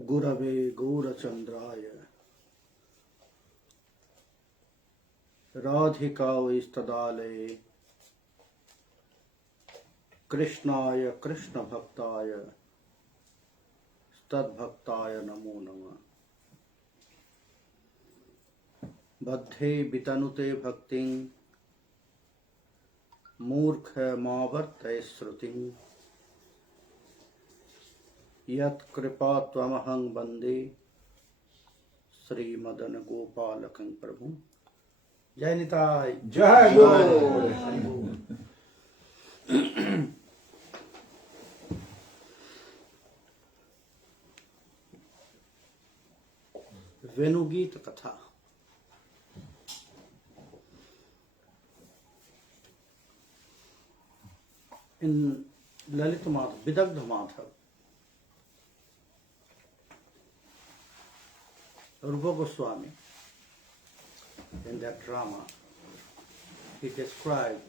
गुरवे गौरचंद्राय राधिकावैस्तदालये कृष्णाय कृष्णभक्ताय तद्भक्ताय नमो नमः। बद्धे वितनुते भक्तिं मूर्खमावर्तय श्रुतिं यत्कृपा त्वमहं वन्दे श्रीमदन गोपालकं प्रभु। जय निताय। जय गुरु। वेणु गीत कथा। In Lalit Madhav, Vidagdha Madhav, Rupa Goswami, in that drama, he described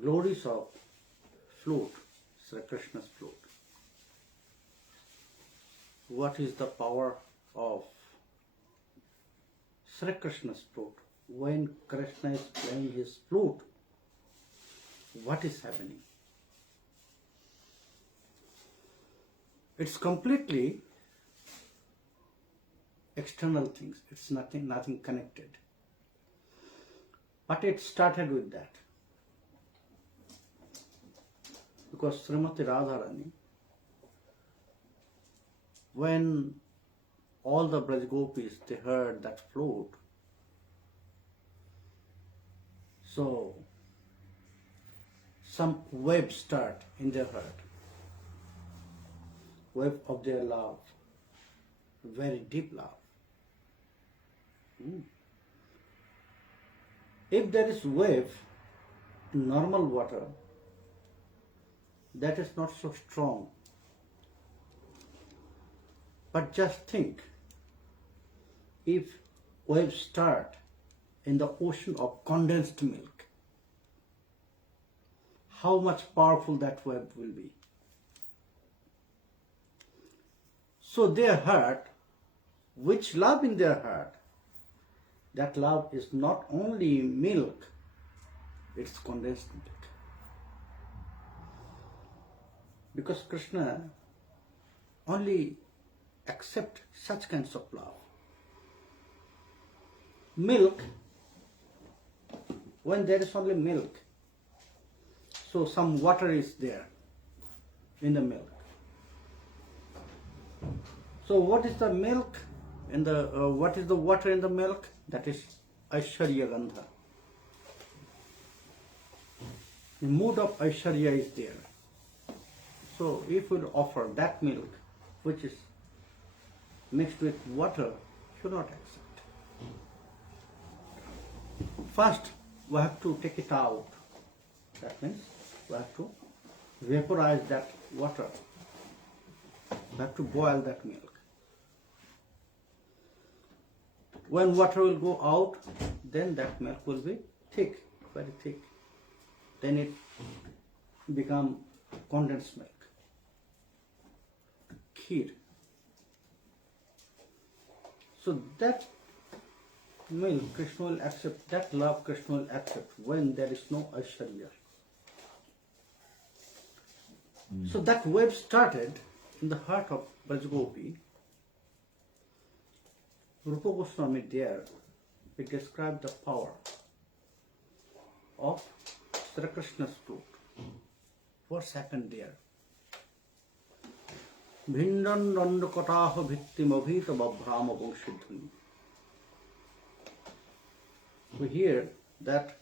glories of flute, Sri Krishna's flute. What is the power of Sri Krishna's flute? When Krishna is playing his flute, what is happening? It's completely external things. It's nothing connected. But it started with that. Because Srimati Radharani, when all the Braj Gopis, they heard that flute, so some wave start in their heart, wave of their love, very deep love. If there is wave in normal water, that is not so strong. But just think, if waves start in the ocean of condensed milk, how much powerful that wave will be. So their heart, which love in their heart, that love is not only milk, it's condensed milk. Because Krishna only accepts such kinds of love. Milk, when there is only milk, so some water is there in the milk. So what is the milk in the what is the water in the milk? That is Aishwarya Gandha. The mood of Aishwarya is there. So if we offer that milk, which is mixed with water, should not accept. First, we have to take it out. That means we have to vaporize that water. We have to boil that milk. When water will go out, then that milk will be thick, very thick. Then it become condensed milk. Kheer. So that milk Krishna will accept, that love Krishna will accept when there is no Aishwarya. So that wave started in the heart of Brajgopi. Rupa Goswami there, he described the power of Sri Krishna's flute. What's happened there? Bhindan Nandakataha Bhittim Abhita Babhrama Vanshidhani. We hear that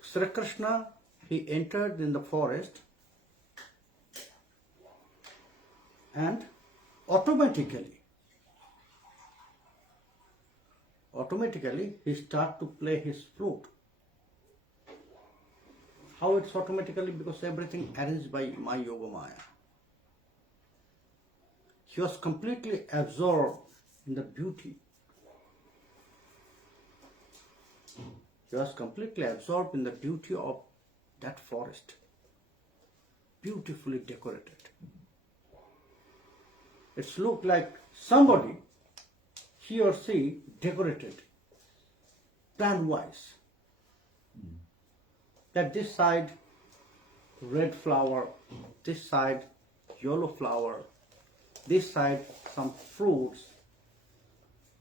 Sri Krishna, he entered in the forest and automatically he start to play his flute. How it's automatically? Because everything arranged by my Yoga Maya. He was completely absorbed in the beauty. He was completely absorbed in the beauty of that forest, beautifully decorated. It's look like somebody, he or she, decorated plan-wise. That this side red flower, this side yellow flower, this side some fruits.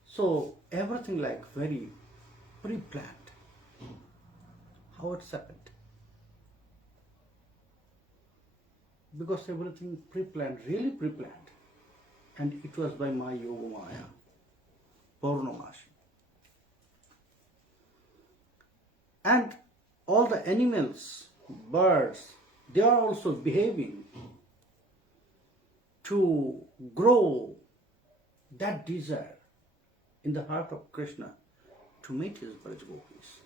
So everything like very pre-planned. How it's happened? Because everything pre-planned, really pre-planned. And it was by my Yogamaya, Purnamashi. And all the animals, birds, they are also behaving to grow that desire in the heart of Krishna to meet his Braj Gopis.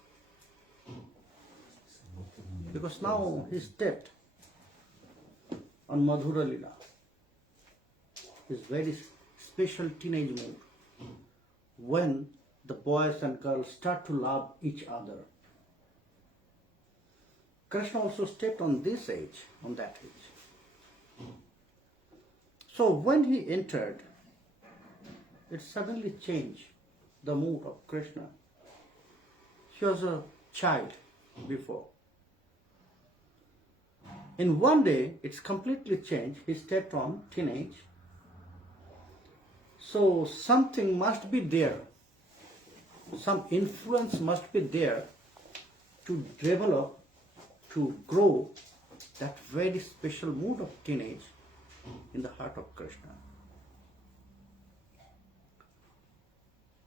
Because now he stepped on Madhura Lila, his very special teenage mood, when the boys and girls start to love each other. Krishna also stepped on this age, on that age. So when he entered, it suddenly changed the mood of Krishna. He was a child before. In one day, it's completely changed. He stepped on teenage. So something must be there. Some influence must be there to develop, to grow that very special mood of teenage in the heart of Krishna.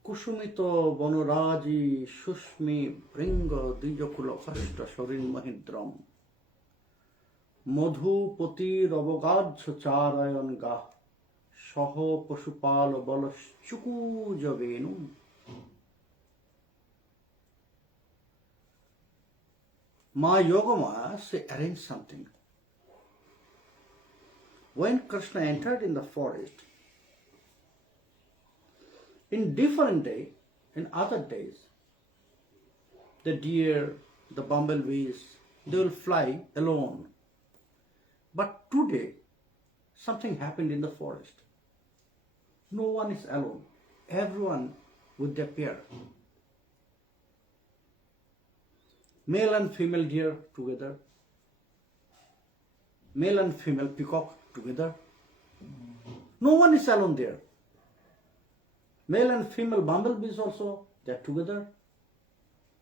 Kushumito Bonuraji Shushmi Bringa Dijakula Kashta Shorin Mahindram Madhu Poti Rabogad Charayan Gah Shaho Pashupal Balas Chuku Javenu. Ma Yogamaya, she arranged something. When Krishna entered in the forest, in different day, in other days, the deer, the bumblebees, they will fly alone. But today, something happened in the forest. No one is alone. Everyone with their pair. Male and female deer together. Male and female peacock together. No one is alone there. Male and female bumblebees also, they are together.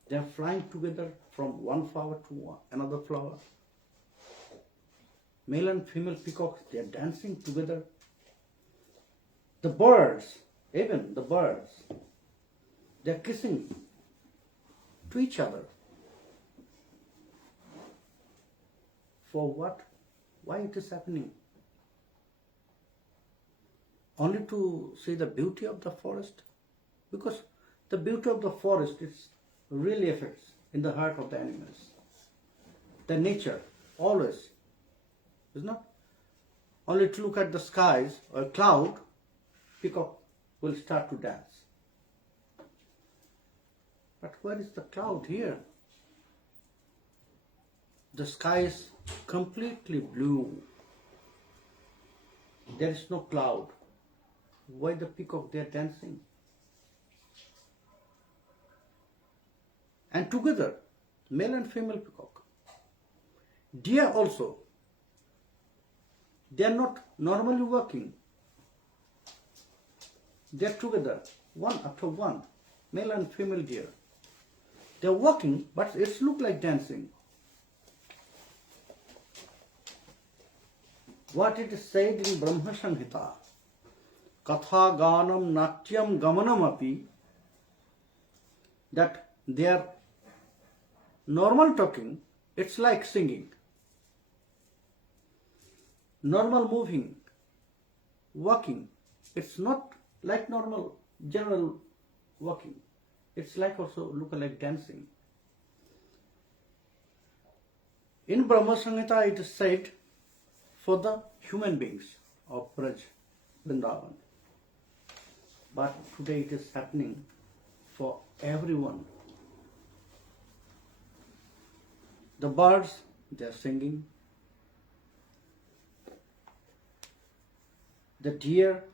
They are flying together from one flower to another flower. Male and female peacocks, they are dancing together. The birds, even the birds, they are kissing to each other. For what? Why it is happening? Only to see the beauty of the forest? Because the beauty of the forest is really affects in the heart of the animals. The nature, always, is not only to look at the skies or a cloud, peacock will start to dance. But where is the cloud here? The sky is completely blue. There is no cloud. Why the peacock they are dancing? And together, male and female peacock. Deer also, they are not normally working. They are together, one after one, male and female deer. They are walking, but it's look like dancing. What it is said in Brahma Samhita, Katha Ganam Natyam Gamanam Api, that they are normal talking, it's like singing. Normal moving, walking, it's not like normal general walking. It's like also look like dancing. In Brahma Samhita it is said for the human beings of Braj, Vrindavan. But today it is happening for everyone. The birds, they are singing. The deer,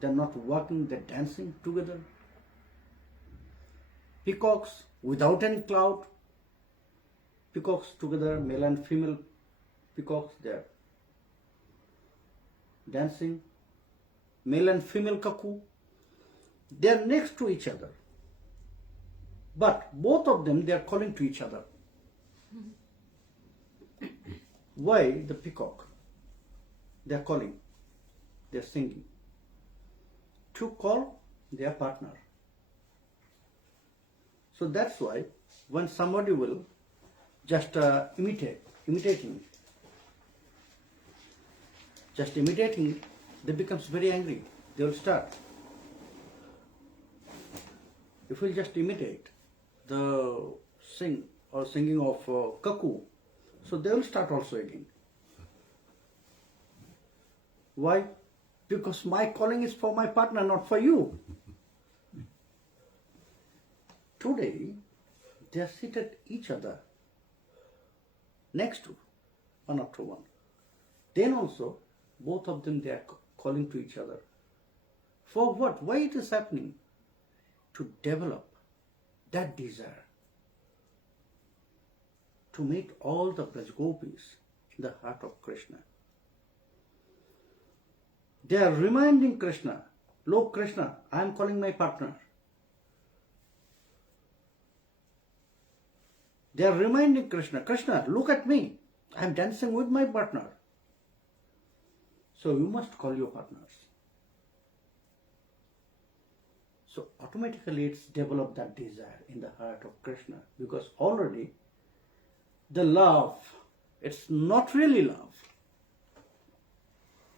they're not walking, they're dancing together. Peacocks without any cloud, peacocks together, male and female peacocks, they're dancing. Male and female cuckoo, they're next to each other. But both of them, they're calling to each other. Why the peacock? They're calling, they're singing to call their partner. So that's why when somebody will just imitating, they becomes very angry. They will start. If we'll just imitate the singing of cuckoo, so they will start also again. Why? Because my calling is for my partner, not for you. Today, they are seated each other next to one after one. Then also, both of them, they are calling to each other. For what? Why it is happening? To develop that desire to meet all the Brajgopis in the heart of Krishna. They are reminding Krishna, look Krishna, I am calling my partner. They are reminding Krishna, Krishna, look at me, I am dancing with my partner. So you must call your partners. So automatically it's developed that desire in the heart of Krishna, because already the love, it's not really love.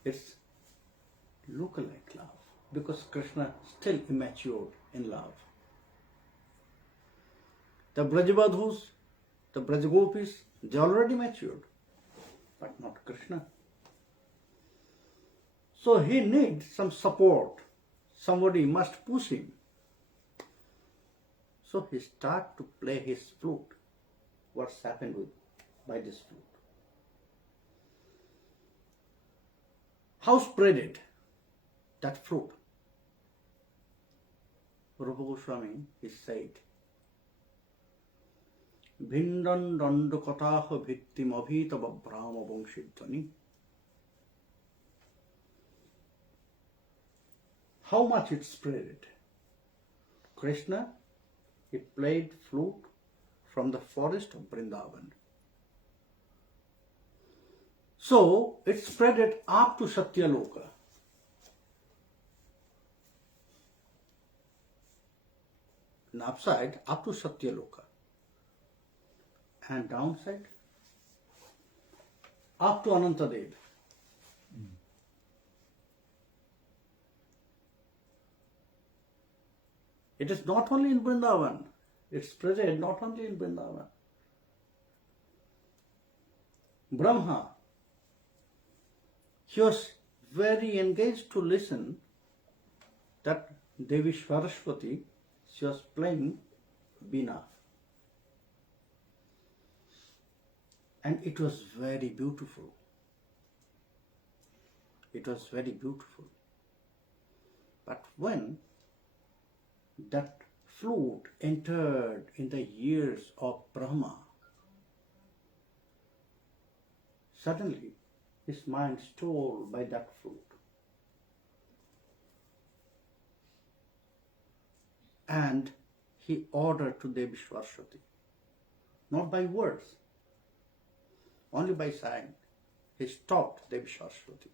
It's lookalike love, because Krishna still immature in love. The Brajabadhus, the Brajagopis, they already matured, but not Krishna. So he needs some support. Somebody must push him. So he starts to play his flute. What's happened by this flute? How spread it? That flute. Rupa Goswami, he said, Bhindan dandakataha bhittim abhitava brahma vamshidvani. How much it spread? Krishna, he played flute from the forest of Vrindavan. So it spread it up to Satyaloka. And upside up to Satyaloka. And downside up to Anantadev. It is not only in Vrindavan, it's spread not only in Vrindavan. Brahma, he was very engaged to listen that Devi Saraswati, she was playing Veena. And it was very beautiful. It was very beautiful. But when that flute entered in the ears of Brahma, suddenly his mind stole by that flute. And he ordered to Devi Saraswati, not by words, only by sign, he stopped Devi Saraswati.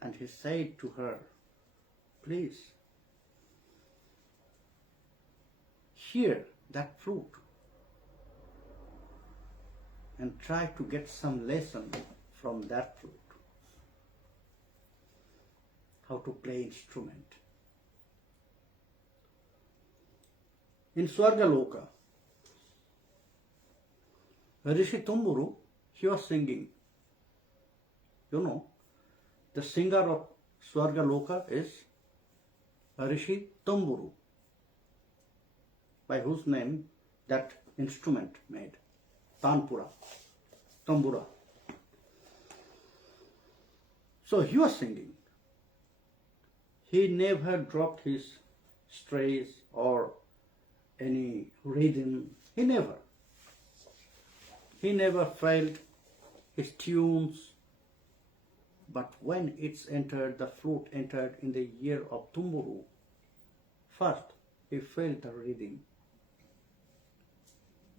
And he said to her, please, hear that flute and try to get some lesson from that flute. How to play instrument. In Swargaloka, Rishi Tumburu, he was singing. You know, the singer of Swargaloka is Rishi Tumburu, by whose name that instrument made, Tanpura, Tambura. So he was singing. He never dropped his strains or any rhythm. He never. He never failed his tunes. But when the flute entered in the year of Tumburu, first he felt the rhythm.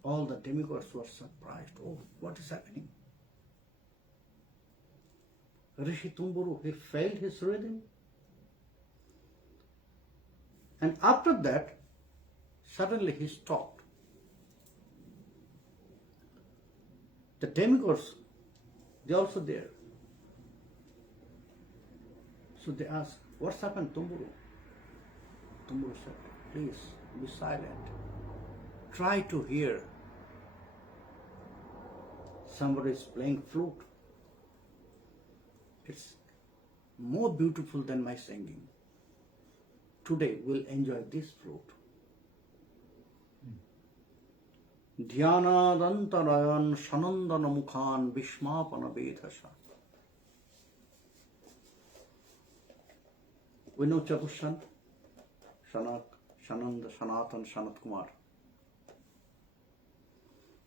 All the demigods were surprised. Oh, what is happening? Rishi Tumburu, he felt his rhythm. And after that, suddenly he stopped. The demigods, they are also there. So they asked, what's happened, Tumburu? Tumburu said, please be silent. Try to hear. Somebody is playing flute. It's more beautiful than my singing. Today we'll enjoy this flute. Dhyanadantarayan shanandana mukhan vishmapana vedhasha. We know Chatushan, Shanak, Shananda, Sanatan, Sanat Kumar.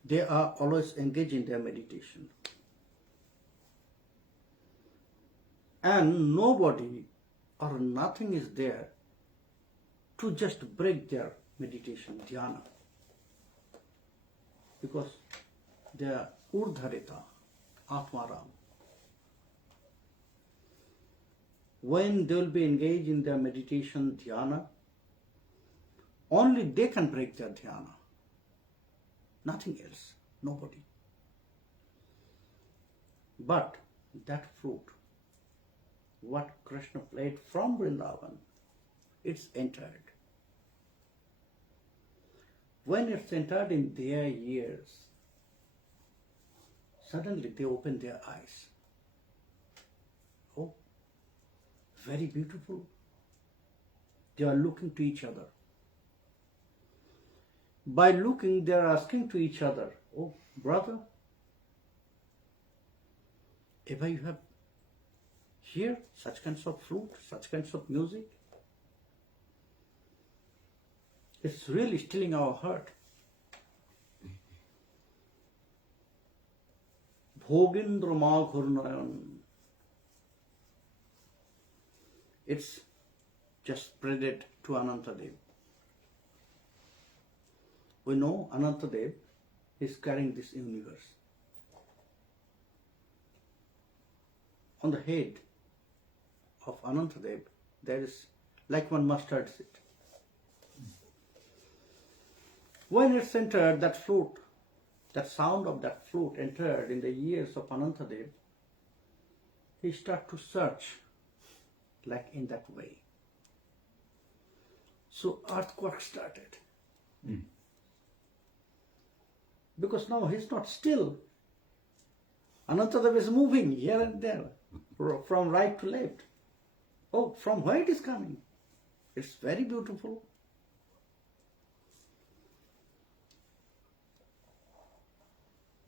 They are always engaged in their meditation. And nobody or nothing is there to just break their meditation, dhyana. Because they are urdharita, atmaram. When they will be engaged in their meditation, dhyana, only they can break their dhyana. Nothing else, nobody. But that flute, what Krishna played from Vrindavan, it's entered. When it's entered in their ears, suddenly they open their eyes. Oh, very beautiful. They are looking to each other. By looking, they are asking to each other, oh, brother, ever you have heard such kinds of flute, such kinds of music? It's really stilling our heart. Bhogindra Maghurnayan. It's just spread it to Anantadev. We know Anantadev is carrying this universe. On the head of Anantadev, there is like one mustard seed. When it's entered, that flute, that sound of that flute entered in the ears of Anantadev, he started to search like in that way. So earthquake started. Because now he's not still. Anantadev is moving here and there, from right to left. Oh, from where it is coming? It's very beautiful.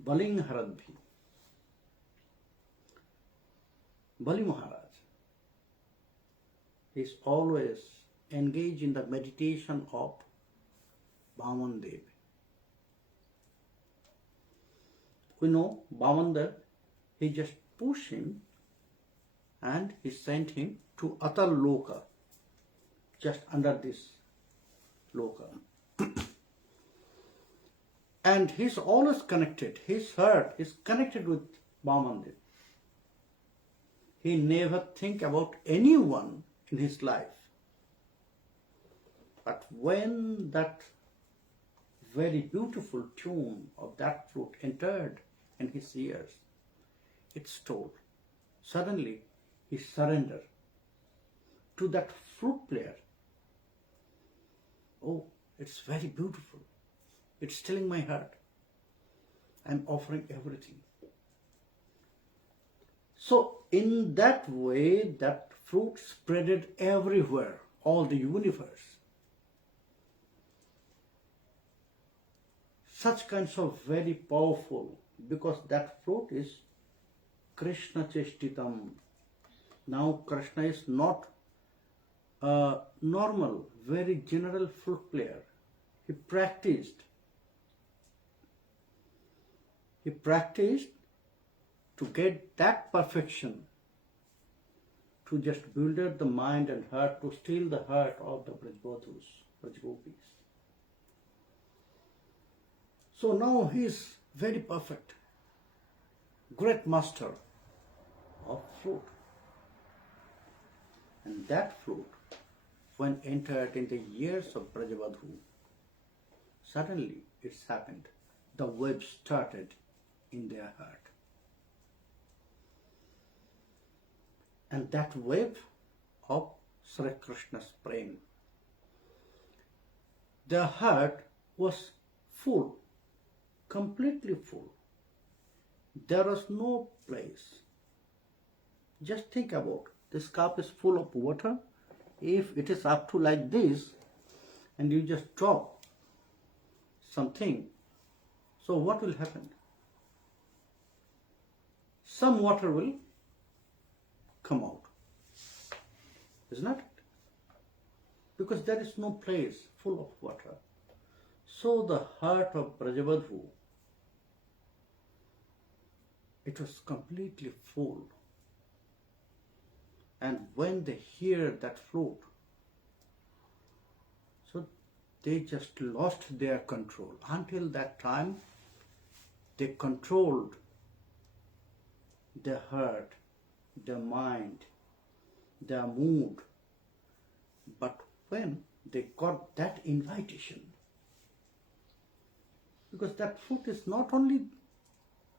Baling Haradbhi. Bali Maharaj is always engaged in the meditation of Vaman Dev. We know Vaman, he just pushed him and he sent him to Atal Loka, just under this Loka. And he's always connected, his heart is connected with Vaman. He never think about anyone in his life. But when that very beautiful tune of that flute entered in his ears, it's told. Suddenly he surrendered to that flute player. Oh, it's very beautiful. It's stilling my heart. I'm offering everything. So in that way, that fruit spreaded everywhere, all the universe. Such kinds of very powerful, because that fruit is Krishna Cheshtitam. Now Krishna is not a normal, very general flute player. He practiced. He practiced to get that perfection, to just build up the mind and heart, to steal the heart of the Brajbodhus, Brajgopis. So now he is very perfect, great master of flute. And that flute, when entered in the ears of Brajabadhu, suddenly it's happened. The wave started in their heart. And that wave of Sri Krishna's prem, their heart was full, completely full. There was no place. Just think about, this cup is full of water. If it is up to like this, and you just drop something, so what will happen? Some water will come out, isn't it? Because there is no place full of water. So the heart of Brajabadhu, it was completely full. And when they hear that flute, so they just lost their control. Until that time, they controlled their heart, their mind, their mood. But when they got that invitation, because that flute is not only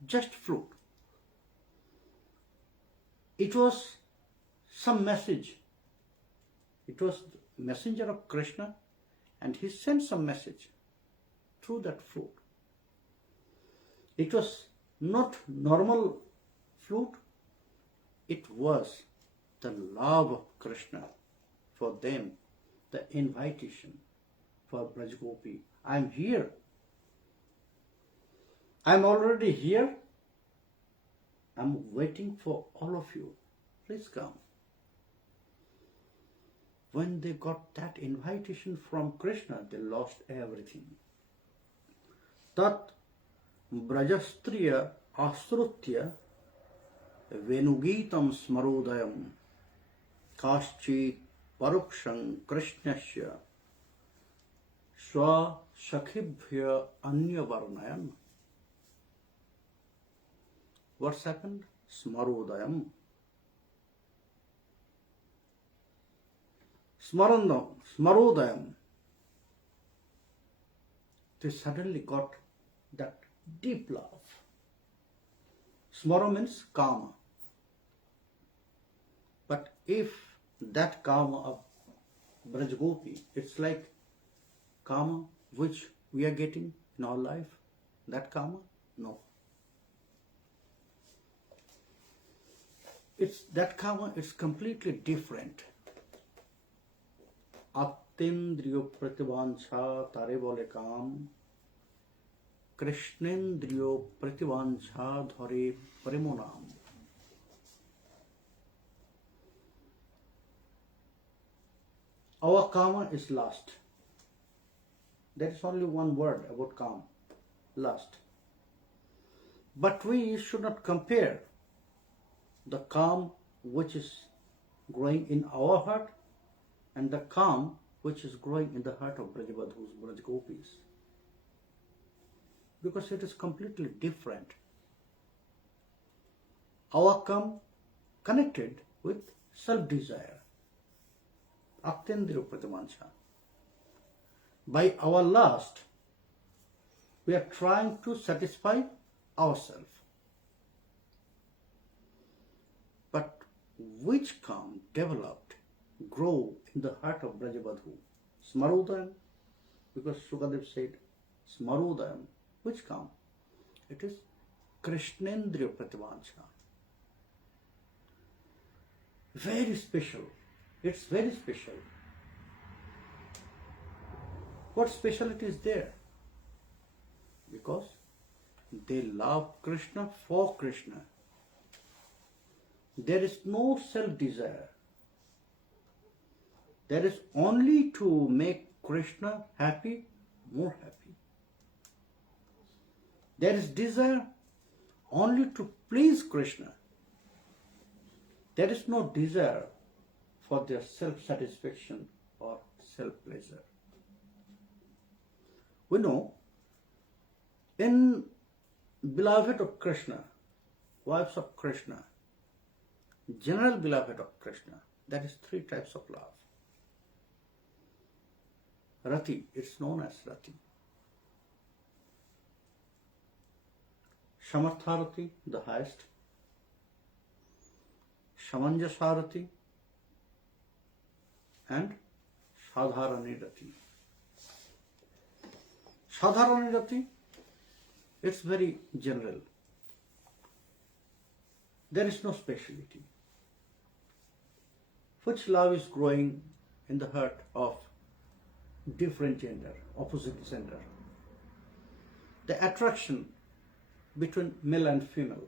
just flute, it was some message. It was the messenger of Krishna, and he sent some message through that flute. It was not normal flute, it was the love of Krishna for them, the invitation for Brajgopi. I'm here. I'm already here. I'm waiting for all of you. Please come. When they got that invitation from Krishna, they lost everything. Tat Brajastriya Asrutya Venu Geetam Smarodayam Kaschit Paruksham Krishnasya Swa Shakhibhya Anya Varnayan. What's happened? Smarodayam. Smarodayam. They suddenly got that deep love. Smaro means karma. But if that karma of Brajgopi, it's like karma which we are getting in our life, that karma? No. That karma is completely different. Attendriyo pratibhansha tare bole kam, Krishnendriyo pratibhansha dhare premonam. Our karma is lust. There is only one word about karma, lust. But we should not compare the calm which is growing in our heart and the calm which is growing in the heart of Brajabadhus, Brajgopis. Because it is completely different. Our calm connected with self-desire. Aktendriya Pratibhansha. By our lust, we are trying to satisfy ourselves. But which calm developed, grow in the heart of Brajabadhu? Smarodayam, because Sukadev said, Smarodayam, which calm? It is Krishnendriya Pratibhansha. Very special. It's very special. What speciality is there? Because they love Krishna for Krishna. there is no self-desire. There is only to make Krishna happy, more happy. There is desire only to please Krishna. There is no desire for their self-satisfaction or self-pleasure. We know in beloved of Krishna, wives of Krishna, general beloved of Krishna, there is three types of love. Rati, it's known as Rati. Samartharati, the highest. Samanjasarati and Sadharani Rati. Sadharani Rati, it's very general. There is no speciality. Which love is growing in the heart of different gender, opposite gender. The attraction between male and female.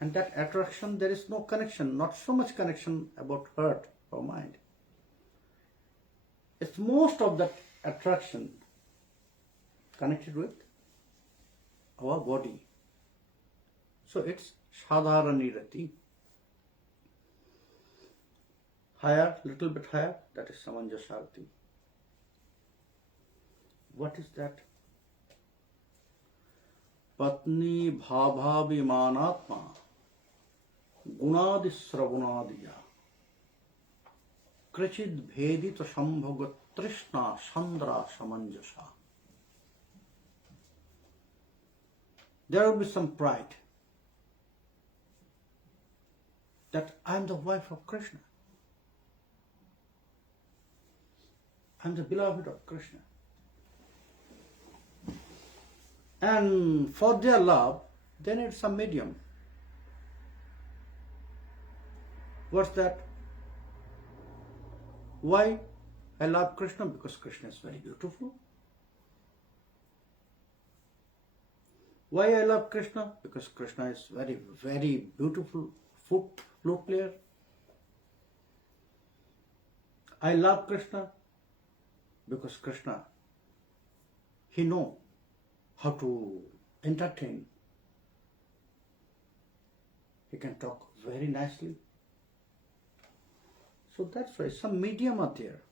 And that attraction, there is no connection, not so much connection about heart or mind. It's most of that attraction connected with our body. So it's Sadharani Rati. Higher, little bit higher, that is Samanjasarati. What is that? Patni bhava vimanatma gunadi sravunadiya krachid bhedita sambhaga trishna sandra samanjasa. There will be some pride that I am the wife of Krishna. I am the beloved of Krishna. And for their love, they need some medium. What's that? Why I love Krishna? Because Krishna is very beautiful. Why I love Krishna? Because Krishna is very, very beautiful flute player. I love Krishna because Krishna, he knows how to entertain. He can talk very nicely. So that's why some medium are there.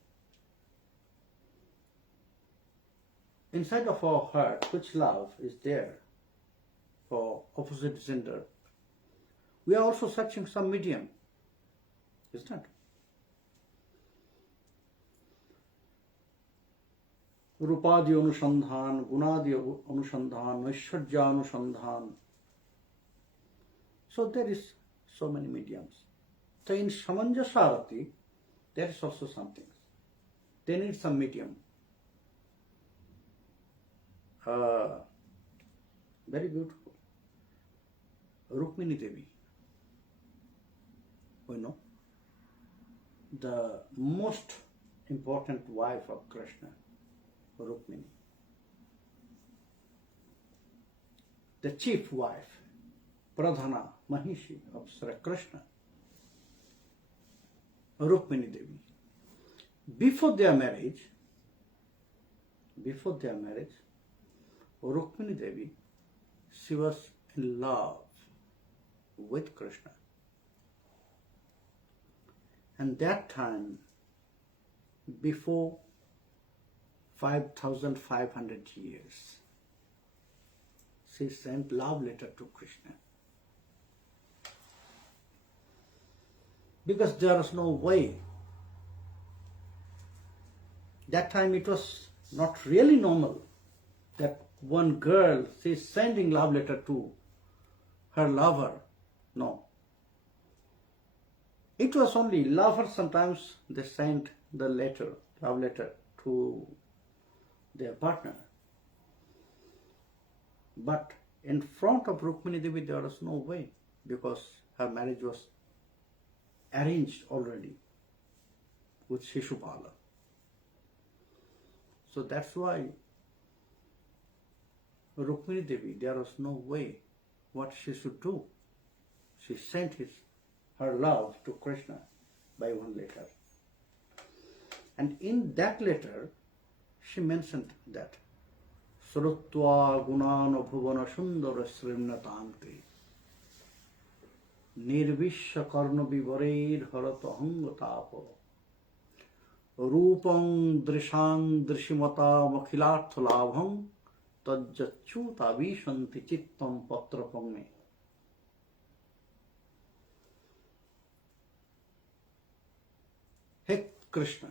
Inside of our heart, which love is there for opposite gender, we are also searching some medium, isn't it? रूपादि अनुसंधान, गुणादि अनुसंधान, ऐश्वर्या अनुसंधान. So there is so many mediums. So in Samanjasarati, there is also something. They need some medium. Very beautiful. Rukmini Devi. We know the most important wife of Krishna. Rukmini, the chief wife, Pradhana Mahishi of Sri Krishna, Rukmini Devi. Before their marriage, Rukmini Devi, she was in love with Krishna. And that time, before 5,500 years, she sent love letter to Krishna. Because there was no way. That time it was not really normal that one girl, she is sending love letter to her lover. No. It was only lovers, sometimes they sent the letter, love letter to their partner. But in front of Rukmini Devi there was no way, because her marriage was arranged already with Shishupala. So that's why Rukmini Devi, there was no way what she should do. she sent her love to Krishna by one letter. And in that letter, she mentioned that Srutva gunana bhuvana sundara srimnatanti nirvishya karna vivarer harata hangatapo rupam drishang drishimata makhilartha labham tajjachuta vishanti chittam patrapam me. Hey Krishna,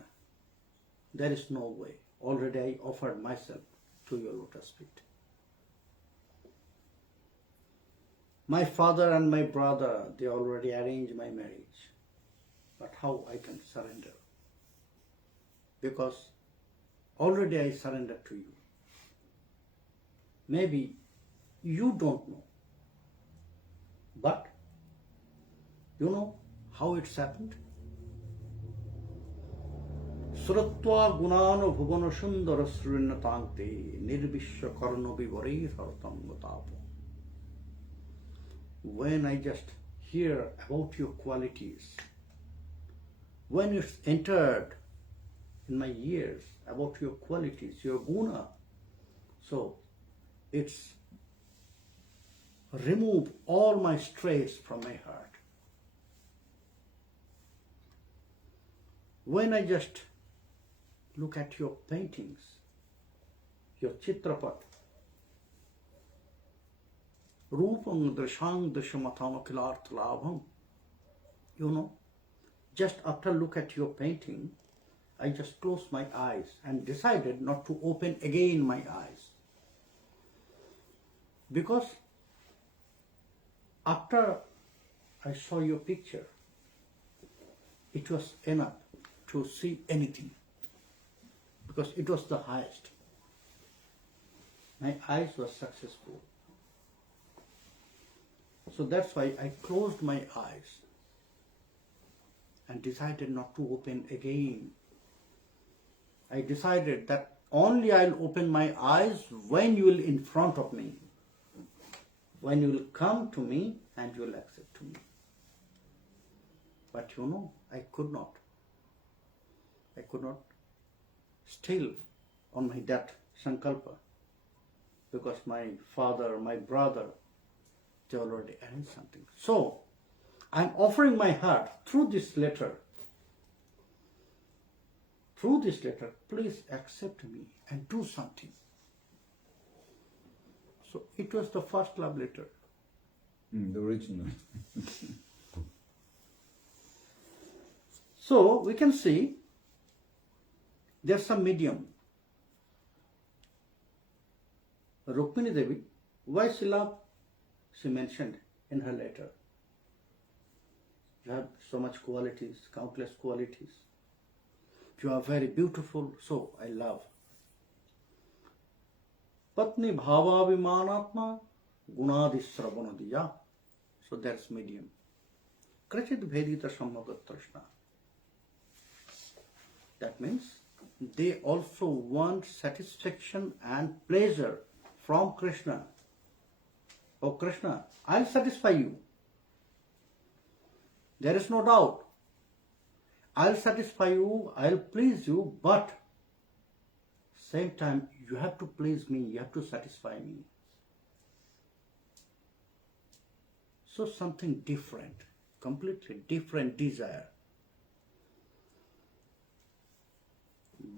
there is no way. Already I offered myself to your lotus feet. My father and my brother, they already arranged my marriage. But how I can surrender? Because already I surrendered to you. Maybe you don't know. But you know how it's happened? Srutva gunano bhuvana sundara srinatante nirvishya karno vivarir hartam gatapo. When I just hear about your qualities, when it's entered in my ears about your qualities, your guna, so it's remove all my stress from my heart. When I just look at your paintings, your chitrapat, rupam drishang drishamathamakilartha labham, you know, just after look at your painting, I just closed my eyes and decided not to open again my eyes. Because after I saw your picture, it was enough to see anything. Because it was the highest. My eyes were successful. So that's why I closed my eyes and decided not to open again. I decided that only I'll open my eyes when you will in front of me. When you will come to me and you will accept me. But you know, I could not. I could not still on my that sankalpa, because my father, my brother, they already arranged something. So I'm offering my heart through this letter. Through this letter, please accept me and do something. So it was the first love letter. The original. So we can see there's some medium. Rukmini Devi, why she loved? She mentioned in her letter. You have so much qualities, countless qualities. You are very beautiful, so I love. Patni bhava vimanatma gunadi sravanadiya. So that's medium. Krachit bhedita sammagat trishna. That means they also want satisfaction and pleasure from Krishna. Oh Krishna, I'll satisfy you. There is no doubt. I'll satisfy you, I'll please you, but same time you have to please me, you have to satisfy me. So something different, completely different desire.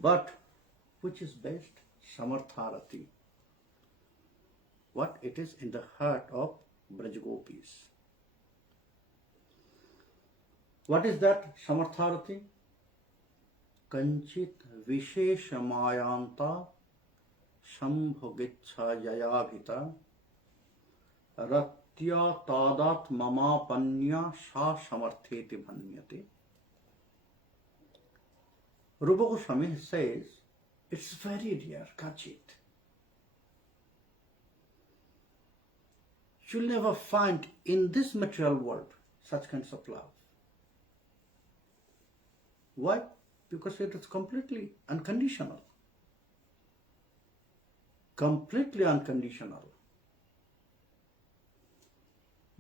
But which is best? Samartharati. What it is in the heart of Brajgopis. What is that Samartharati? Kanchit Visheshamayanta Shambhogitcha Yayabhita Ratya Tadat Mama Panya Sha Samartheti Bhanyate. Rupa Goswami says, it's very rare, Kanchit. You'll never find in this material world such kinds of love. Why? Because it is completely unconditional. Completely unconditional.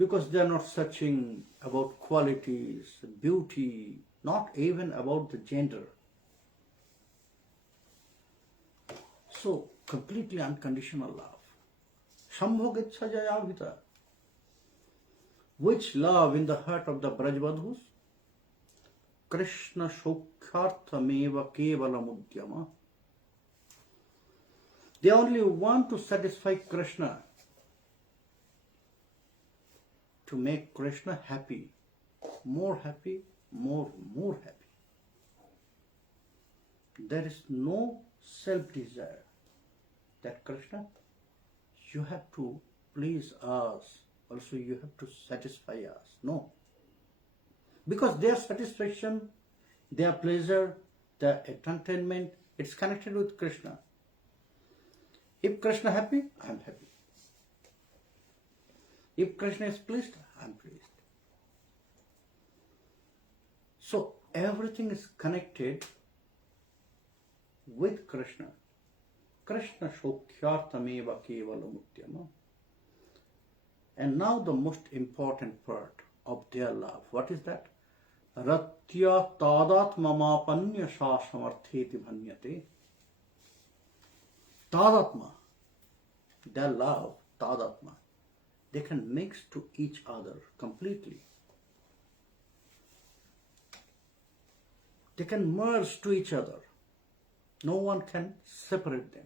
because they are not searching about qualities, beauty, not even about the gender. So, completely unconditional love. Shambhogetcha jayavita. Which love in the heart of the Brajvadhus? Krishna Shokhyarthameva Kevalamudyama. They only want to satisfy Krishna, to make Krishna happy, more, more happy. There is no self-desire that Krishna, you have to please us, also you have to satisfy us. No. Because their satisfaction, their pleasure, their entertainment, it's connected with Krishna. If Krishna happy, I am happy. If Krishna is pleased, I am pleased. So everything is connected with Krishna. Krishna Shokhyarthameva Kevalamutyama. And now the most important part of their love. What is that? Ratya tadatmamapanya sasamartheti bhanyate. Tadatma. Their love, tadatma. They can mix to each other completely. They can merge to each other. No one can separate them.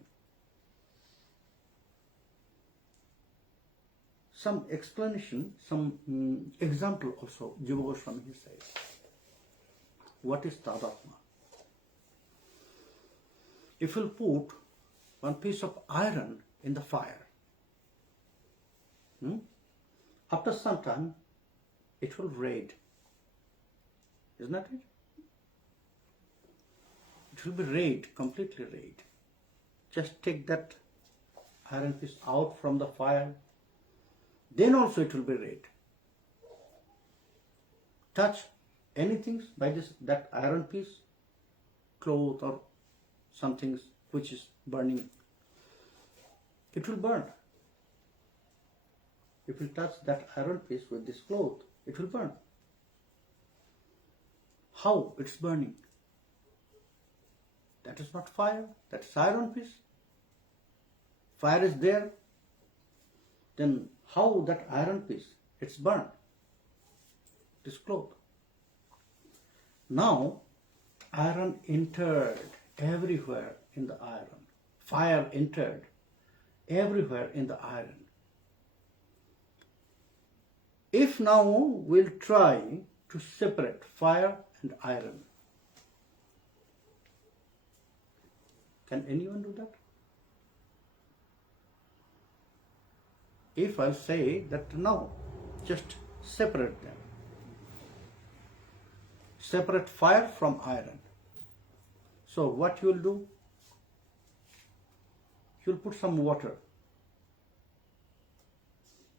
Some explanation, some example also, Jiva Goswami says. What is tadatma? If you put one piece of iron in the fire, after some time, it will red. Isn't that it? It will be red, completely red. Just take that iron piece out from the fire, then also it will be red. Touch anything by that iron piece, cloth or something which is burning, it will burn. If you touch that iron piece with this cloth, it will burn. How it's burning? That is not fire, that is iron piece. Fire is there, then how that iron piece, it's burned, this cloth. Now, iron entered everywhere in the iron. Fire entered everywhere in the iron. If now we'll try to separate fire and iron, can anyone do that? If I'll say that no, just separate them. Separate fire from iron. So what you will do? You'll put some water.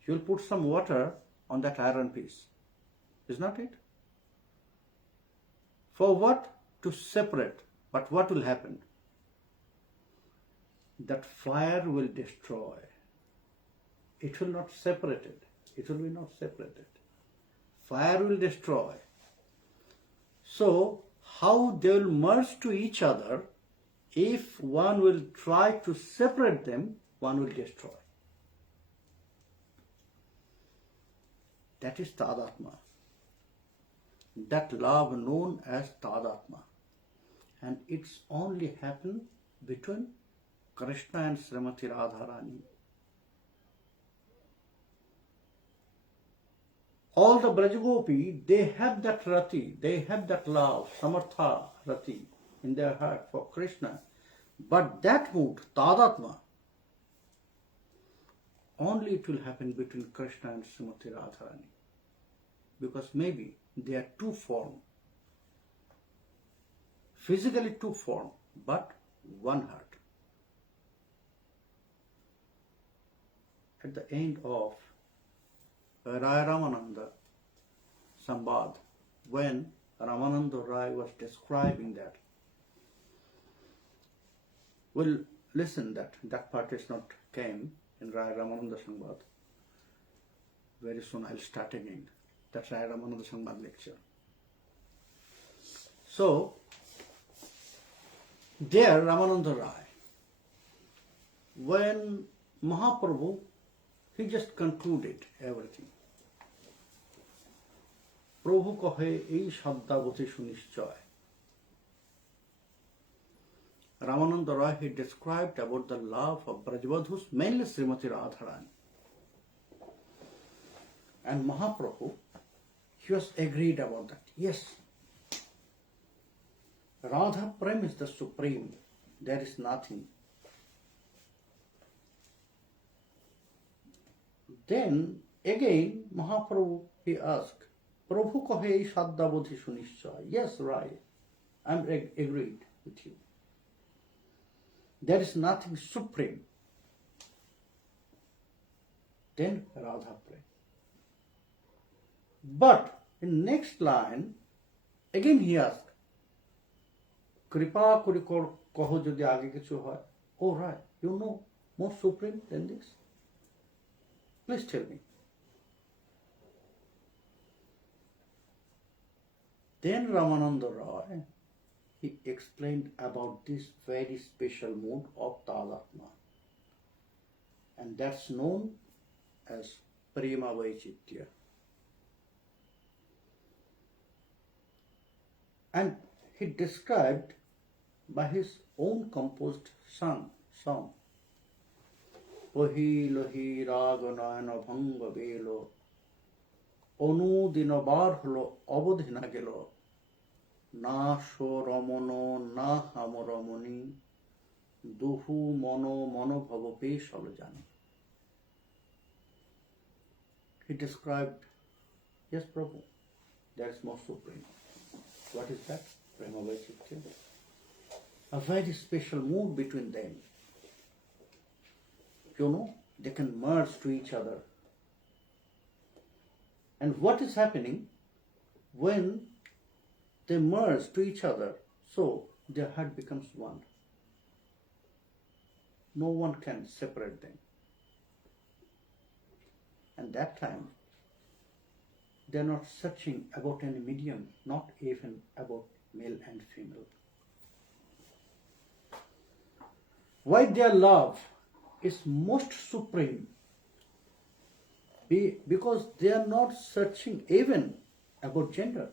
You'll put some water on that iron piece. Is not it? For what? To separate. But what will happen? That fire will destroy. It will not separate it. It will be not separated. Fire will destroy. So, how they will merge to each other, if one will try to separate them, one will destroy. That is tadatma. That love known as tadatma. And it's only happened between Krishna and Srimati Radharani. All the Brajagopi, they have that rati, they have that love, samartha rati in their heart for Krishna. But that mood, tadatma, only it will happen between Krishna and Srimati Radharani. Because maybe they are two form. Physically two form, but one heart. At the end of Raya Ramananda Sambad, when Ramananda Rai was describing that, well, listen, that part is not came in Raya Ramananda Sambad. very soon I'll start again. That's why Ramananda Sangmad lecture. So, there Ramananda Rai, when Mahaprabhu, he just concluded everything. প্রভু কহে এই শব্দাবধি সুনিশ্চয়. Ramananda Rai, he described about the love of Brajavadhus, mainly Srimati Radharani. And Mahaprabhu, he was agreed about that. Yes, Radha Prem is the supreme. There is nothing. Then again Mahaprabhu, he asked, Prabhu kahe ei saddabodhi sunishchay. Yes, right. I'm agreed with you. There is nothing supreme. Then Radha Prem. But in next line, again he asked, Kripa kori kaho jodi age kichu hoy. Oh right, you know more supreme than this? Please tell me. Then Ramananda Rai, he explained about this very special mood of Tadatma. And that's known as Prema Vaichitya. And he described by his own composed song. Ohi lohi raganayana bhanga velo অনুদিন বার হলো অবধি না গেল না so রমণ না হাম রমণী দুহু মন মনোভব পেশ হলো জানি. He described, yes Prabhu, there is more supreme. What is that? Prema Vaichitya. A very special mood between them. You know, they can merge to each other. And what is happening when they merge to each other? So their heart becomes one. No one can separate them. And that time, they are not searching about any medium, not even about male and female. Why their love is most supreme? Because they are not searching even about gender.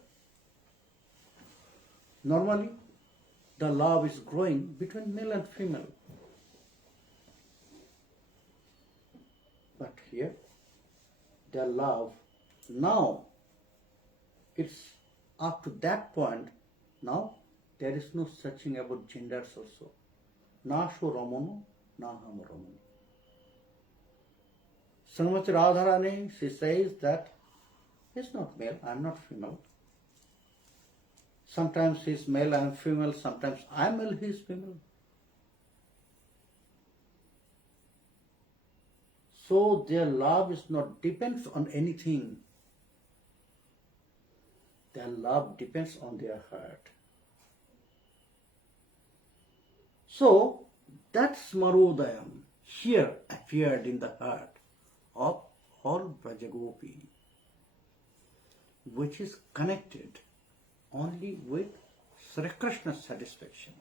Normally, the love is growing between male and female. But here, their love, now, it's up to that point, now there is no searching about genders also. Na sho ramano, na ham ramani. Srimati Radharani, she says that he's not male, I'm not female. Sometimes he's male, I'm female, sometimes I'm male, he's female. So their love is not depends on anything. Their love depends on their heart. So that Smarodayam here appeared in the heart of all Brajagopi, which is connected only with Sri Krishna's satisfaction.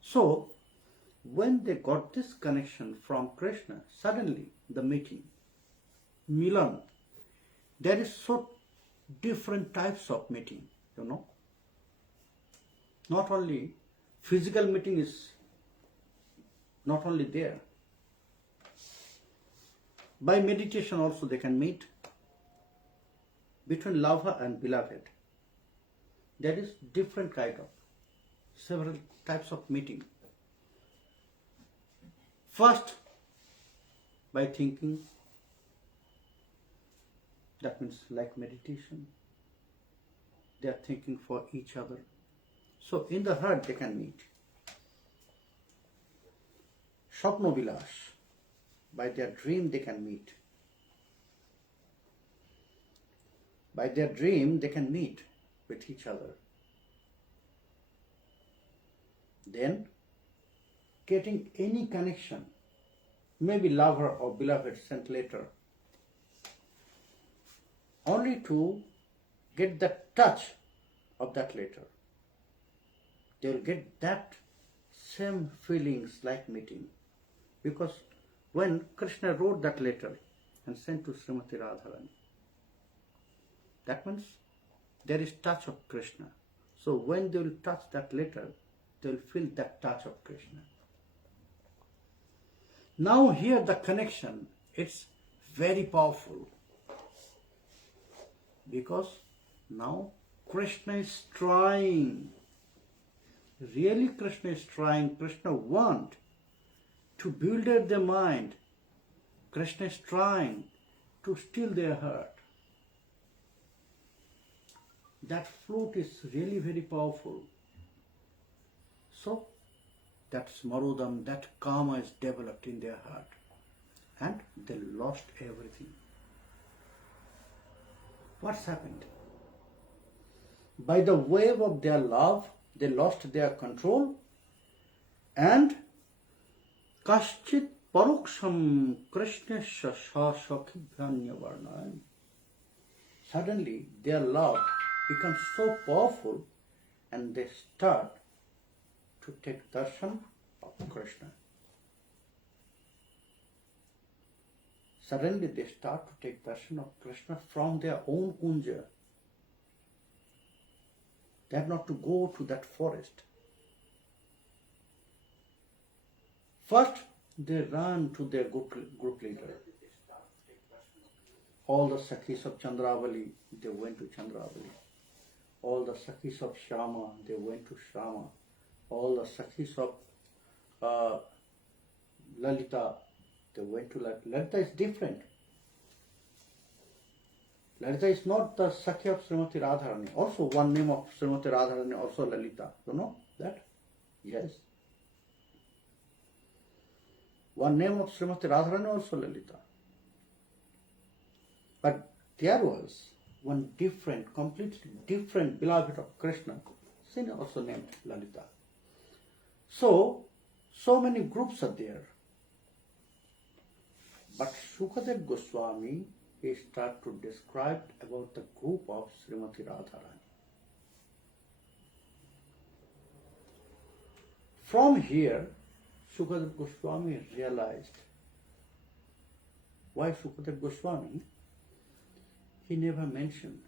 So, when they got this connection from Krishna, suddenly the meeting, Milan, there is so different types of meeting, you know. Not only physical meeting is not only there. By meditation also they can meet. Between lover and beloved, there is different kind of, several types of meeting. First, by thinking, that means like meditation. They are thinking for each other. So in the heart they can meet. Shapno Vilas, by their dream they can meet. By their dream they can meet with each other. Then getting any connection, maybe lover or beloved sent later, only to get the touch of that letter. They will get that same feelings like meeting. Because when Krishna wrote that letter and sent to Srimati Radharani, that means there is touch of Krishna. So when they will touch that letter, they will feel that touch of Krishna. Now here the connection, it's very powerful. Because now Krishna is trying, really Krishna is trying, Krishna wants to build up their mind. Krishna is trying to steal their heart. That flute is really very powerful. So that smarodam, that karma is developed in their heart. And they lost everything. What's happened? By the wave of their love, they lost their control, and kaschit paroksham krishnasya sakhibhyanyavarnayam. Suddenly their love becomes so powerful and they start to take darshan of Krishna. Suddenly they start to take darshan of Krishna from their own kunja. They have not to go to that forest. First, they run to their group leader. All the Sakhis of Chandravali, they went to Chandravali. All the Sakhis of Shama, they went to Shama. All the Sakhis of Lalita, they went to Lalita. Lalita is different. Lalita is not the Sakhi of Srimati Radharani. Also one name of Srimati Radharani, also Lalita. You know that? Yes. One name of Srimati Radharani, also Lalita. But there was one different, completely different beloved of Krishna, also named Lalita. So many groups are there. But Shukadev Goswami, he started to describe about the group of Srimati Radharani. From here, Shukadev Goswami realized why Shukadev Goswami, he never mentioned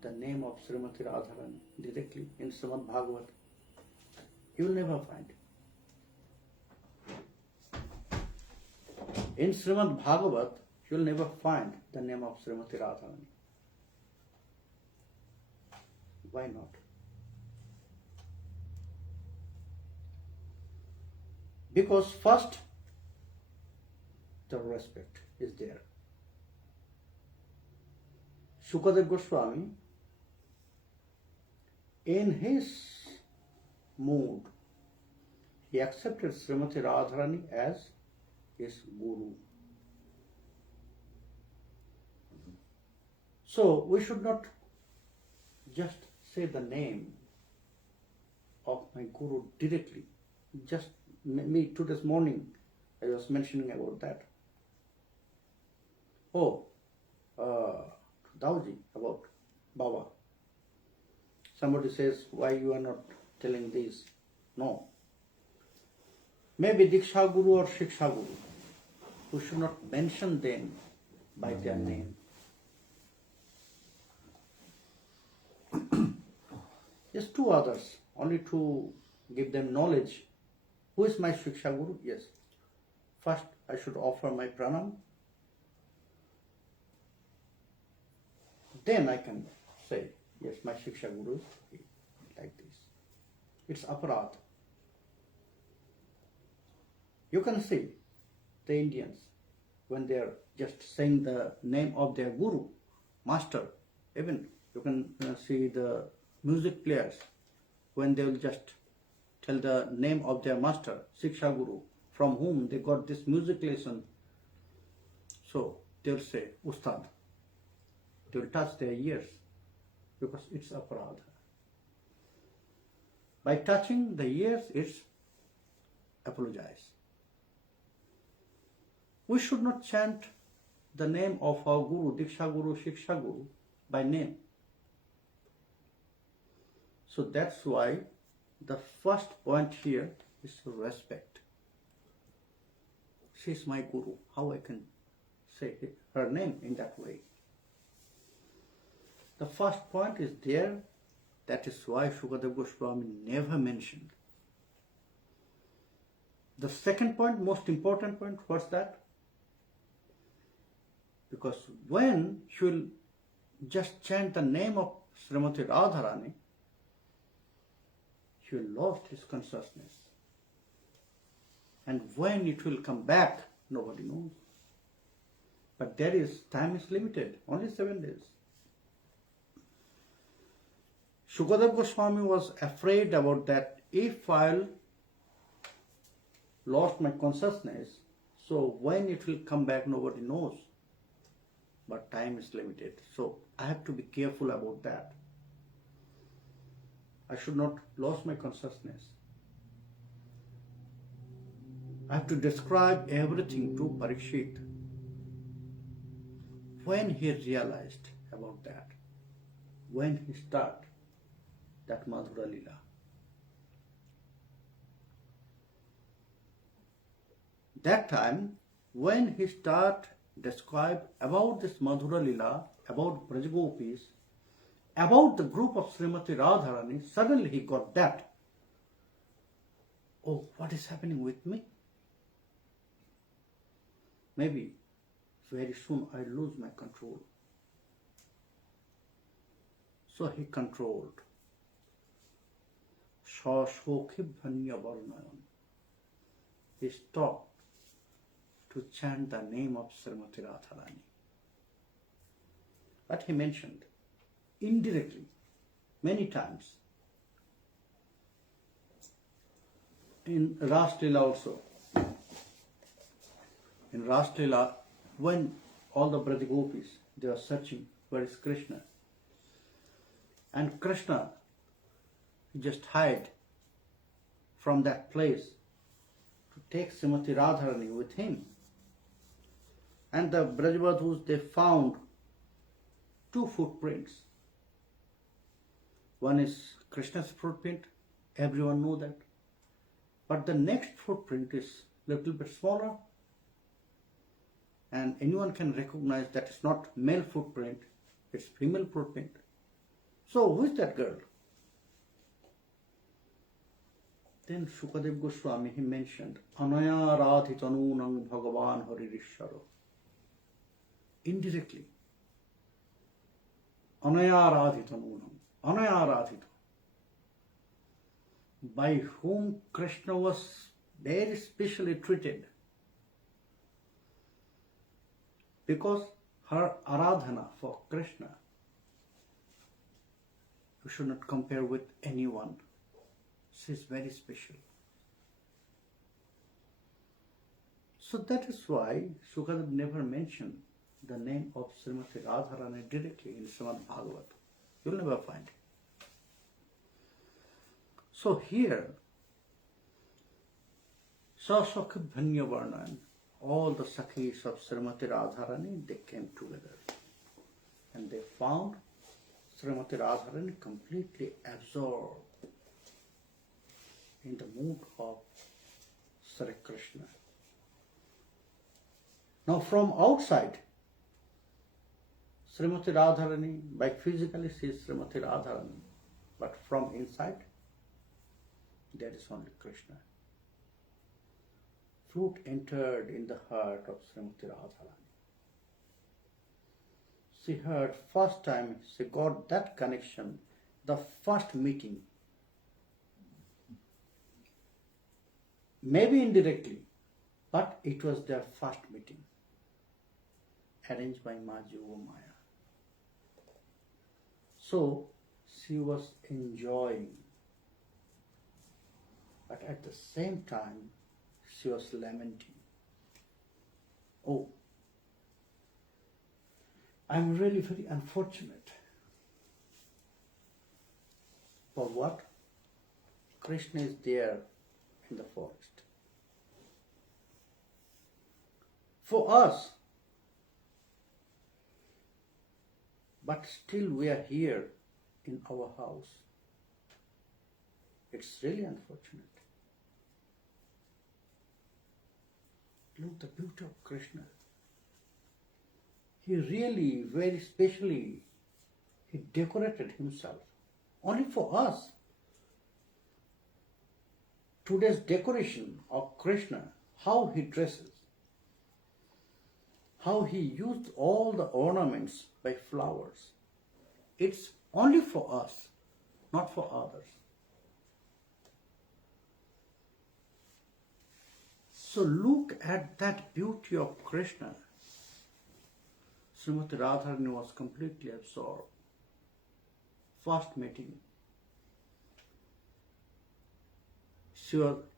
the name of Srimati Radharani directly in Srimad Bhagavat. You will never find. In Srimad Bhagavat, you will never find the name of Srimati Radharani. Why not? Because first, the respect is there. Shukadev Goswami, in his mood, he accepted Srimati Radharani as his guru. So we should not just say the name of my guru directly. Just me today's morning, I was mentioning about that. Dauji, about Baba. Somebody says, why you are not telling this? No. Maybe Diksha Guru or Shiksha Guru. We should not mention them by their name. Just two others, only to give them knowledge. Who is my Shiksha Guru? Yes. First, I should offer my pranam. Then I can say, yes, my Shiksha Guru is like this. It's aparadh. You can see the Indians, when they are just saying the name of their guru, master, even you can see the music players, when they will just tell the name of their master, Shiksha Guru, from whom they got this music lesson. So they will say, Ustad. They will touch their ears because it's aparadha. By touching the ears, it's apologize. We should not chant the name of our Guru, Diksha Guru, Shiksha Guru, by name. So that's why the first point here is respect. She is my Guru. How I can say her name in that way? The first point is there. That is why Shukadev Goswami never mentioned. The second point, most important point, what's that? Because when she will just chant the name of Srimati Radharani, he will lost his consciousness. And when it will come back, nobody knows. But there is, time is limited, only 7 days. Shukadev Goswami was afraid about that. If I'll lost my consciousness, so when it will come back, nobody knows. But time is limited. So I have to be careful about that. I should not lose my consciousness. I have to describe everything to Parikshit. When he realized about that, when he started that Madhura Lila, that time when he started describe about this Madhura Lila, about Brajagopis, about the group of Srimati Radharani, suddenly he got that. Oh, what is happening with me? Maybe very soon I lose my control. So he controlled. He stopped to chant the name of Srimati Radharani. But he mentioned indirectly, many times, in Ras Leela also. In Ras Leela, when all the Brajagopis, they are searching where is Krishna. And Krishna just hid from that place to take Srimati Radharani with him. And the Brajavadhus, they found 2 footprints. One is Krishna's footprint, everyone knows that. But the next footprint is a little bit smaller. And anyone can recognize that it's not male footprint, it's female footprint. So who is that girl? Then Shukadev Goswami, he mentioned, Anaya Radhitanunang Bhagavan Haririshwaro. Indirectly. Anaya Radhitanunam. Anaya Radhita. By whom Krishna was very specially treated. Because her aradhana for Krishna, you should not compare with anyone. She is very special. So that is why Shukadev never mentioned the name of Srimati Radharani directly in Srimad Bhagavat. You'll never find it. So here, Sasakha Bhanya Varnan, all the Sakhis of Srimati Radharani, they came together. And they found Srimati Radharani completely absorbed in the mood of Sri Krishna. Now from outside, Srimati Radharani, by physically she is Srimati Radharani, but from inside, there is only Krishna. Fruit entered in the heart of Srimati Radharani. She heard first time, she got that connection, the first meeting. Maybe indirectly, but it was their first meeting, arranged by Maju Maya. So she was enjoying, but at the same time, she was lamenting. Oh, I'm really very unfortunate. For what? Krishna is there in the forest. For us, but still we are here in our house. It's really unfortunate. Look, the beauty of Krishna. He really, very specially, he decorated himself only for us. Today's decoration of Krishna, how he dresses, how he used all the ornaments by flowers. It's only for us, not for others. So look at that beauty of Krishna. Srimati Radharani was completely absorbed. First meeting.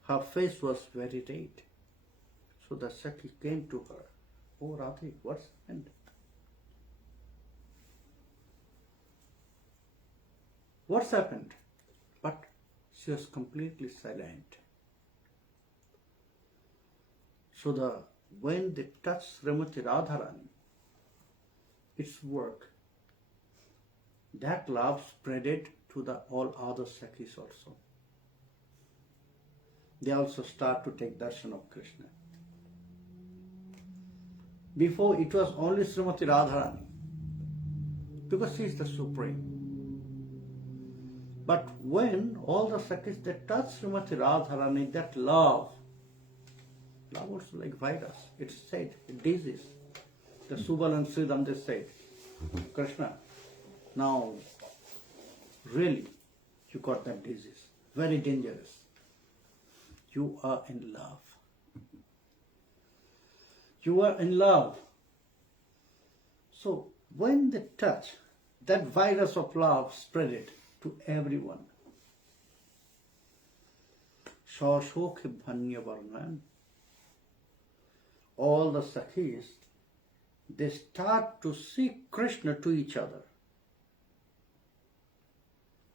Her face was very red. So the Sakhi came to her. Oh Radhe, what's happened? What's happened? But she was completely silent. So when they touched Srimati Radharani, its work, that love spreaded to the all other Sakhis also. They also start to take darshan of Krishna. Before it was only Srimati Radharani, because she is the supreme. But when all the Sakhis they touch Srimati Radharani, that love also like virus, it's said, disease. The Subal and Sridham they said, Krishna, now really you got that disease, very dangerous. You are in love. You are in love. So when they touch, that virus of love spread it to everyone. Shashokhi Bhanya Varnan. All the Sakhis, they start to see Krishna to each other.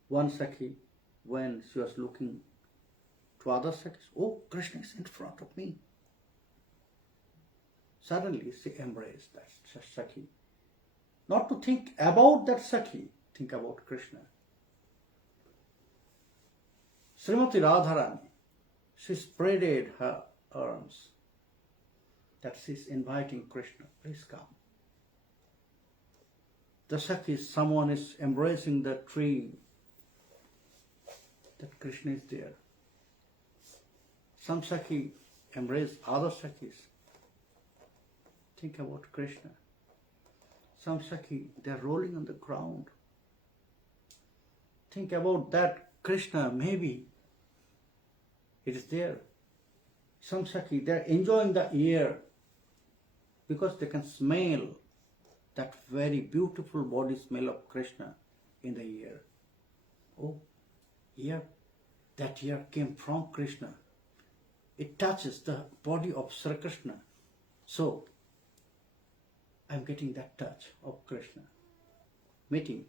One Sakhi, when she was looking to other Sakhis, oh, Krishna is in front of me. Suddenly she embraced that Sakhi. Not to think about that Sakhi, think about Krishna. Srimati Radharani, she spreaded her arms that she's inviting Krishna, please come. The Sakhis, someone is embracing the tree, that Krishna is there. Some Sakhi embrace other Sakhis. Think about Krishna. Some Sakhi, they are rolling on the ground. Think about that Krishna, maybe it is there. Some Sakhi, they are enjoying the air because they can smell that very beautiful body smell of Krishna in the air. Oh, air, that air came from Krishna. It touches the body of Sri Krishna. So, I'm getting that touch of Krishna. Meeting.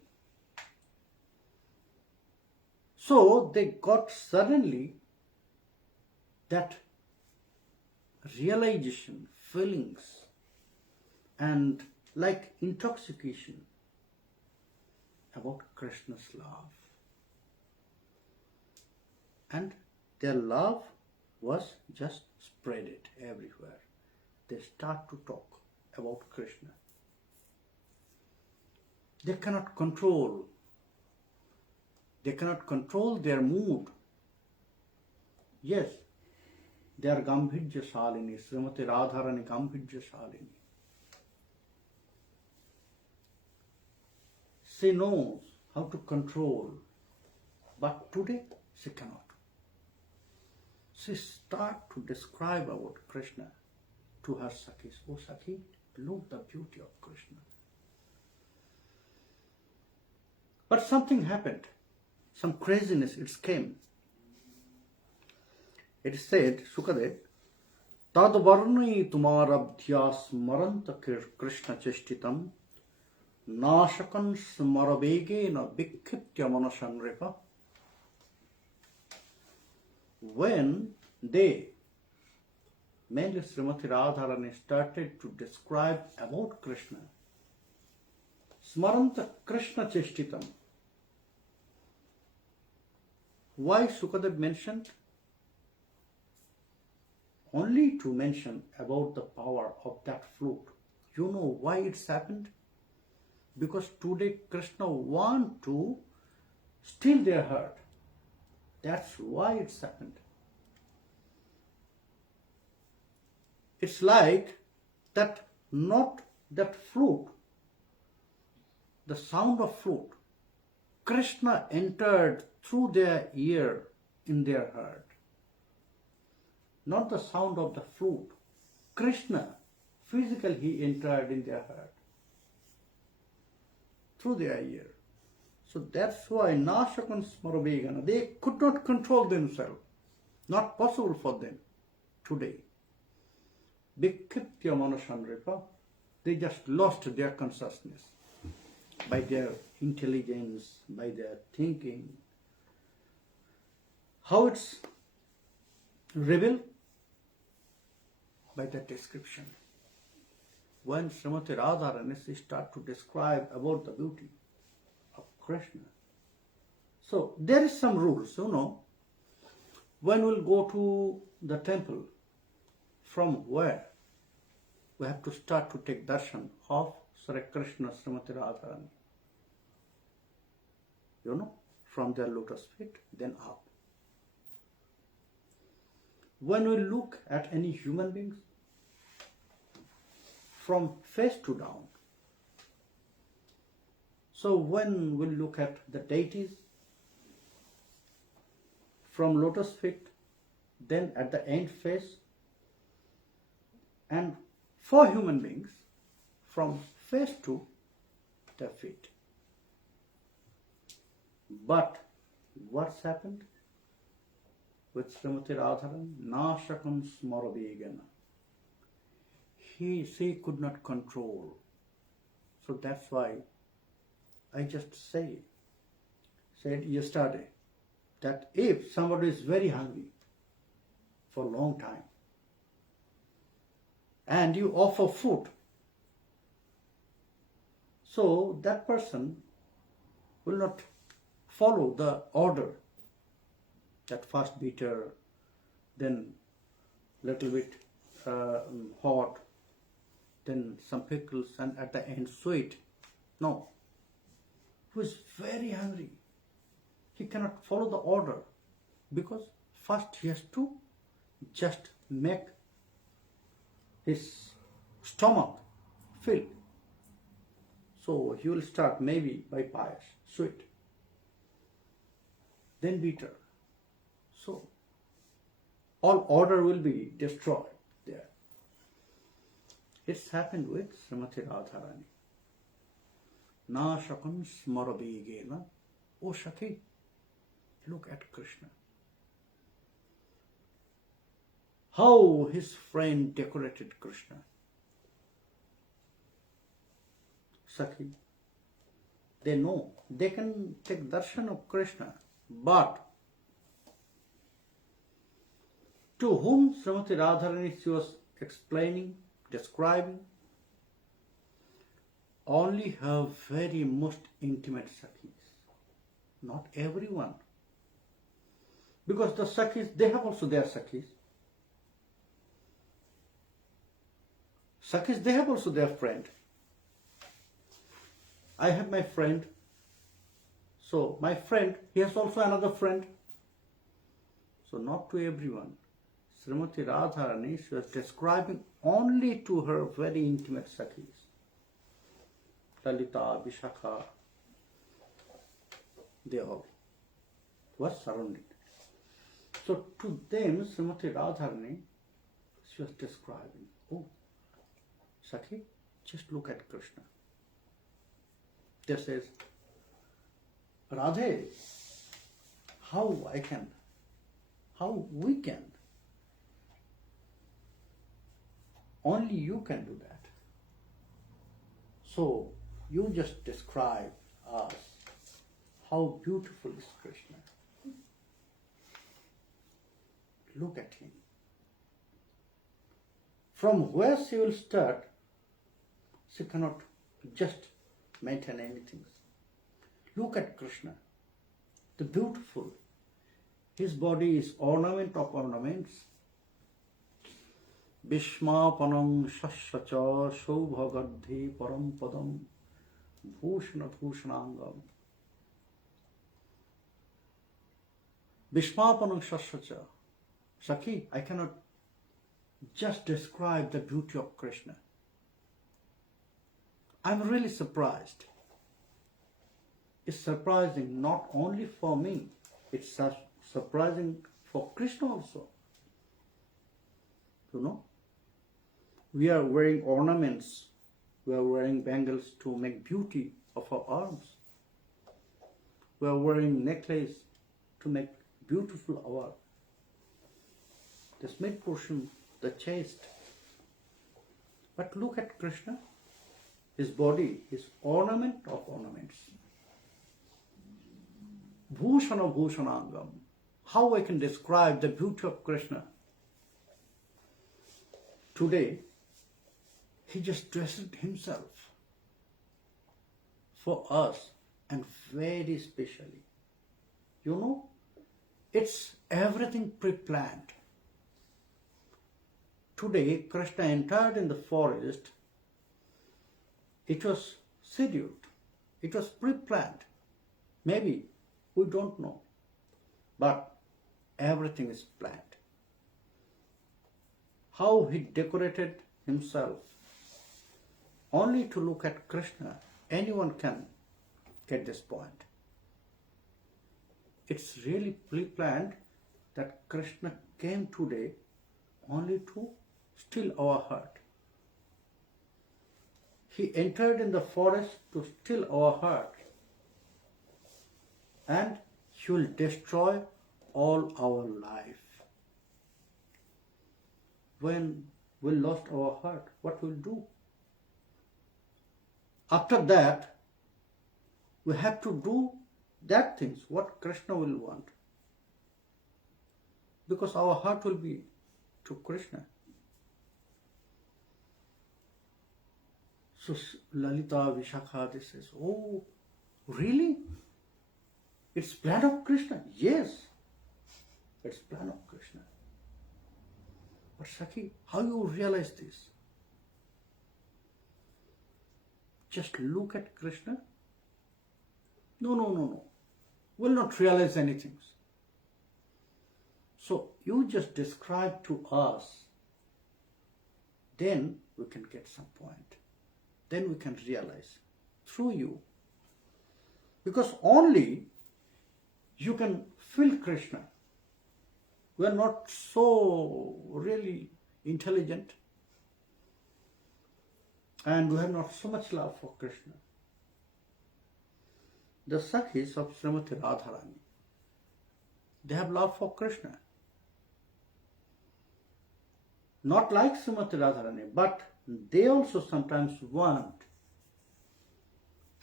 So, they got suddenly that realization, feelings, and like intoxication about Krishna's love. And their love was just spread it everywhere. They start to talk about Krishna. They cannot control their mood. Yes, they are Gambhirya Shalini, Srimati Radharani Gambhirya Shalini. She knows how to control, but today she cannot. She starts to describe about Krishna to her Sakhis. Oh Sakhi, look the beauty of Krishna. But something happened. Some craziness, it came. It said, Sukadev, Tad varnai tumarabdhyas maranta Krishna cheshtitam Nashakan smarabegena bikkhitya manasanrepa. When they, mainly Srimati Radharani, started to describe about Krishna, Smaranta Krishna Cheshtitam. Why Sukadev mentioned? Only to mention about the power of that flute. You know why it's happened? Because today Krishna want to steal their heart. That's why it's happened. It's like that, not that flute, the sound of flute. Krishna entered through their ear in their heart. Not the sound of the flute. Krishna, physically he entered in their heart. Through their ear. So that's why Nashakan Smarabhigana, they could not control themselves. Not possible for them today. Vikhyatya Manashanripa, they just lost their consciousness by their intelligence, by their thinking. How it's revealed? By that description. When Srimati Radharani start to describe about the beauty of Krishna. So there is some rules, When we'll go to the temple, from where? We have to start to take darshan of Sri Krishna Srimati Radharani. From their lotus feet, then up. When we look at any human beings, from face to down. So when we look at the deities, from lotus feet, then at the end face, and for human beings, from face to their feet. But what's happened with Srimati Radharani? Nashakam Smarabhigana. She could not control. So that's why I just said yesterday that if somebody is very hungry for a long time and you offer food, so that person will not follow the order, that first bitter, then little bit hot, then some pickles, and at the end sweet. No. Who is very hungry, he cannot follow the order, because first he has to just make his stomach fill. So he will start maybe by pious, sweet, then bitter. So all order will be destroyed there. It's happened with Srimati Radharani. Nashakam Smarabhigena. Oh Shakhi, look at Krishna. How his friend decorated Krishna. Sakhi, they know they can take darshan of Krishna, but to whom Srimati Radharani she was explaining, describing? Only her very most intimate Sakhis, not everyone. Because the Sakhis, they have also their Sakhis. Sakhis, they have also their friend. I have my friend. So my friend, he has also another friend. So not to everyone. Srimati Radharani, she was describing only to her very intimate Sakhis. Lalita, Vishakha, they all were surrounded. So to them, Srimati Radharani, she was describing, oh, Sakhi, just look at Krishna. They says, Radhe, how we can? Only you can do that. So you just describe us how beautiful is Krishna. Look at him. From where she will start, she cannot just maintain anything. Look at Krishna, the beautiful. His body is ornament of ornaments. Bhishmapanam shashacha shobhagadhi param padam bhushana bhushanangam. Bhishmapanam shashacha. Sakhi, I cannot just describe the beauty of Krishna. I'm really surprised. It's surprising not only for me, it's surprising for Krishna also. You know, we are wearing ornaments, we are wearing bangles to make beauty of our arms. We are wearing necklace to make beautiful our this mid portion, the chest. But look at Krishna, his body is ornament of ornaments. Bhushana bhushanangam. How I can describe the beauty of Krishna? Today, he just dressed himself for us and very specially. You know, it's everything pre-planned. Today, Krishna entered in the forest. It was scheduled. It was pre-planned. Maybe, we don't know. But everything is planned. How he decorated himself. Only to look at Krishna, anyone can get this point. It's really pre-planned that Krishna came today only to still our heart. He entered in the forest to still our heart, and he will destroy all our life. When we lost our heart, what we'll do? After that, we have to do that things what Krishna will want, because our heart will be to Krishna. So Lalita Vishakha, this says, oh, really? It's plan of Krishna? Yes, it's plan of Krishna. But Sakhi, how you realize this? Just look at Krishna? No. Will not realize anything. So you just describe to us, then we can get some point. Then we can realize through you. Because only you can feel Krishna. We are not so really intelligent, and we have not so much love for Krishna. The Sakhis of Srimati Radharani, they have love for Krishna. Not like Srimati Radharani, but they also sometimes want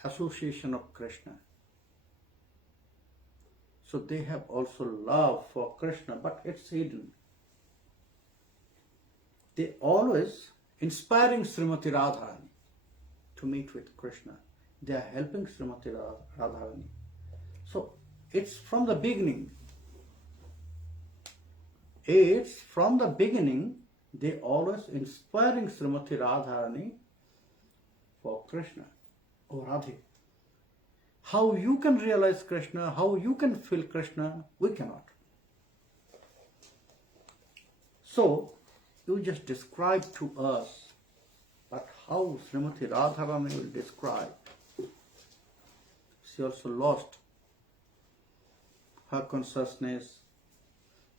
association of Krishna. So they have also love for Krishna, but it's hidden. They always inspiring Srimati Radharani to meet with Krishna. They are helping Srimati Radharani. So it's from the beginning. It's from the beginning, they always inspiring Srimati Radharani for Krishna or Radhe. How you can realize Krishna, how you can feel Krishna, we cannot. So, you just describe to us, but how Srimati Radharani will describe. She also lost her consciousness,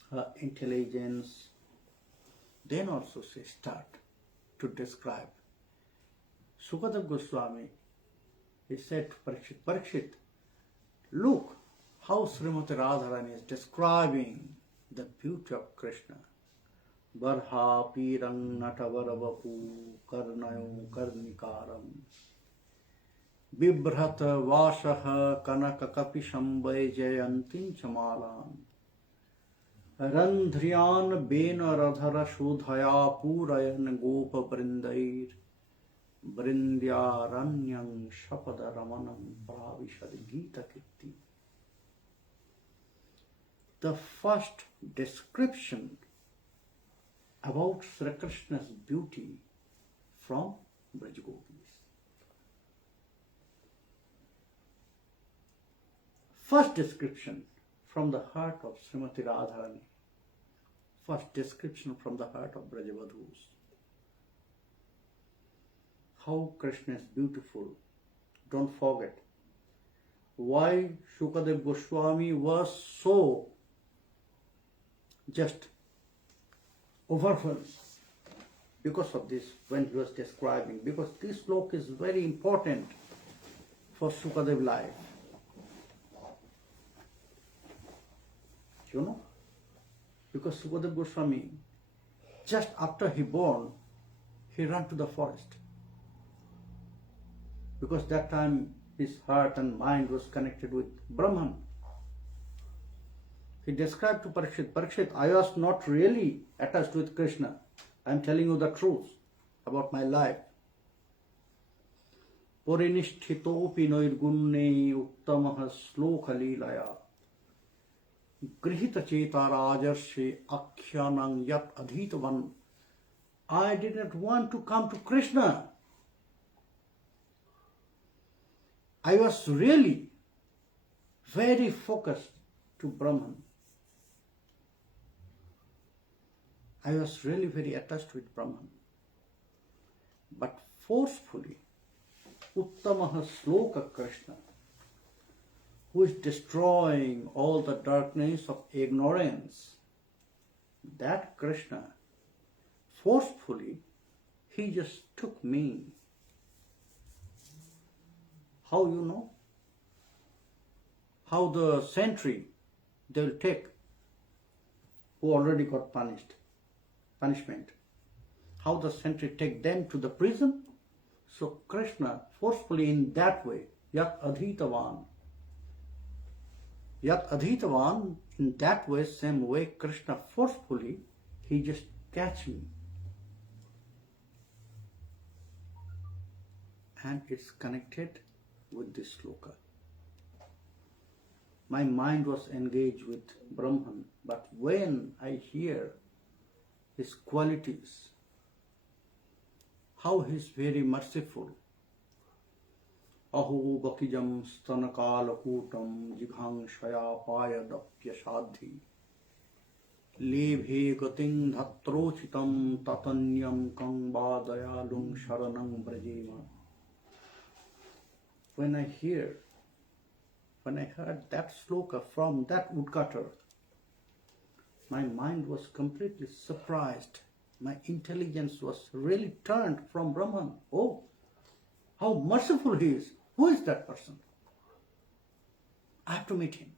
her intelligence. Then also she start to describe. Sukadeva Goswami, he said to Parikshit, look how Srimati Radharani is describing the beauty of Krishna. Barha pirang natavaravapu karnayo karnikaram bibhrata vashaha kanaka kapisham jayantin chamalam randhriyan bena radhara shodhaya purayan gopa brindair Brindyaranyang Shapada Ramanam Pravishad Gita Kirti. The first description about Sri Krishna's beauty from Brajgopis. First description from the heart of Srimati Radharani. First description from the heart of Brajavadhus. How Krishna is beautiful. Don't forget why Shukadev Goswami was so just overwhelmed because of this when he was describing, because this sloka is very important for Shukadev life. You know? Because Shukadev Goswami, just after he born, he ran to the forest. Because that time his heart and mind was connected with Brahman. He described to Parikshit, Parikshit, I was not really attached with Krishna. I am telling you the truth about my life. Porinisthitopi noirgunne uttamaha sloka leelaya grihita cheta rajarshe akhyanang yat adhitavan. I did not want to come to Krishna. I was really very focused to Brahman. I was really very attached with Brahman. But forcefully, Uttamaha Sloka Krishna, who is destroying all the darkness of ignorance, that Krishna, forcefully, he just took me. How you know? How the sentry they will take who already got punishment. How the sentry take them to the prison? So Krishna forcefully in that way, Yat Adhitavan, in that way, same way Krishna forcefully, he just catch me. And it's connected with this sloka. My mind was engaged with Brahman, but when I hear his qualities, how he is very merciful. Aho bakijam stanakalakutam jighangshaya payadapya sadhi lebhe gating dhatrochitam tatanyam kang badayalung sharanang brajema. When I heard that sloka from that woodcutter, my mind was completely surprised. My intelligence was really turned from Brahman. Oh, how merciful he is. Who is that person? I have to meet him.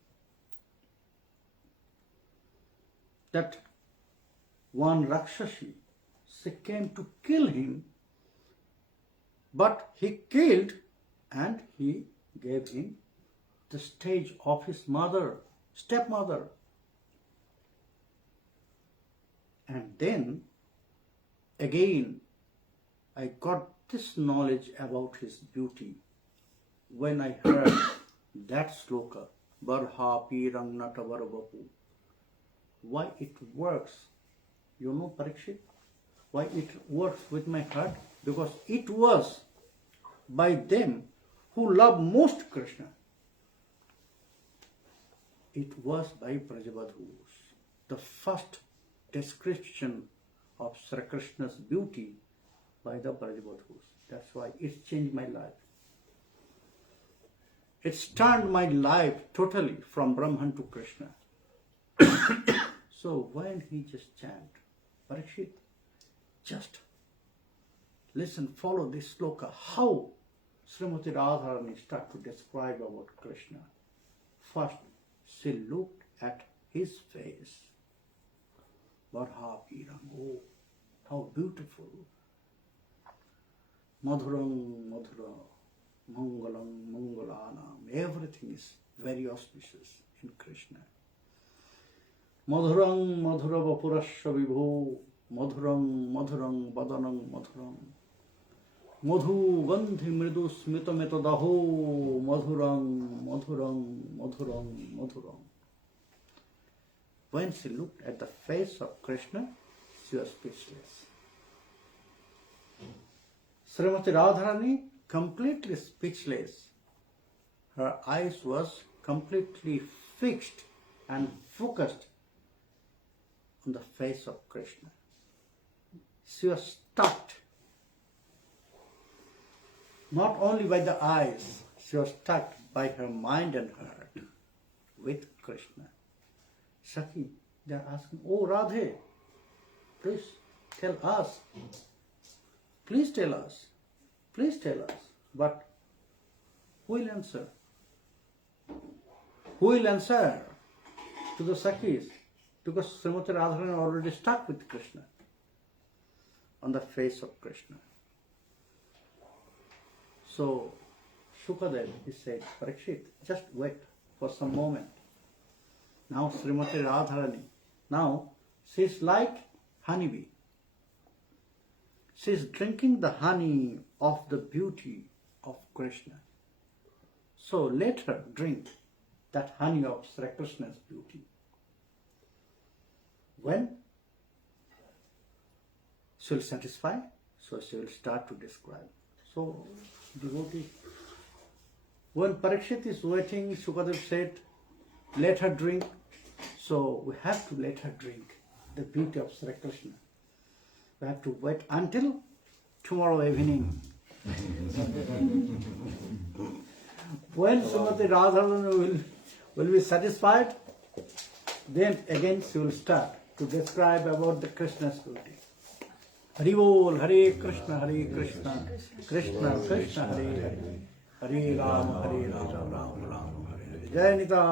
That one Rakshasi, she came to kill him, but he killed and he gave him the stage of his mother, stepmother. And then, again, I got this knowledge about his beauty when I heard that sloka, Barha Pirang Natavarvapu. Why it works, you know, Parikshit? Why it works with my heart? Because it was by them who love most Krishna. It was by Brajavadhus. The first description of Sri Krishna's beauty by the Brajavadhus. That's why it changed my life. It's turned my life totally from Brahman to Krishna. So when he just chant, Parikshit, just listen, follow this sloka, how Srimati Radharani start to describe about Krishna. First, she looked at his face. Varha Pirang, oh, how beautiful. Madhuram, Madhura, Mangalam, Mangalanam, everything is very auspicious in Krishna. Madhuram, Madhura Vapurasya Vibho, Madhuram, Madhuram, Badanam, Madhuram. Madhu gandhi mridu smita metadaho madhurang, madhurang, madhurang, madhurang. When she looked at the face of Krishna, she was speechless. Srimati Radharani, completely speechless. Her eyes was completely fixed and focused on the face of Krishna. She was struck not only by the eyes, she was struck by her mind and heart with Krishna. Sakhi, they are asking, oh Radhe, please tell us. Please tell us. Please tell us. But who will answer? Who will answer to the Sakhis? Because Srimati Radharani already stuck with Krishna, on the face of Krishna. So, Shukadev, he said, Parikshit, just wait for some moment. Now Srimati Radharani, now she is like honeybee. She is drinking the honey of the beauty of Krishna. So let her drink that honey of Sri Krishna's beauty. When she will satisfy, so she will start to describe. So, devotee, when Parikshit is waiting, Shukadev said, let her drink. So we have to let her drink the beauty of Sri Krishna. We have to wait until tomorrow evening. When Srimati Radharani will be satisfied, then again she will start to describe about the Krishna's beauty. Hari Bol, Hare Krishna, Krishna Krishna, Hare Hare, Hare Ram, Ram Ram, Hare Hare. Jai Nitya.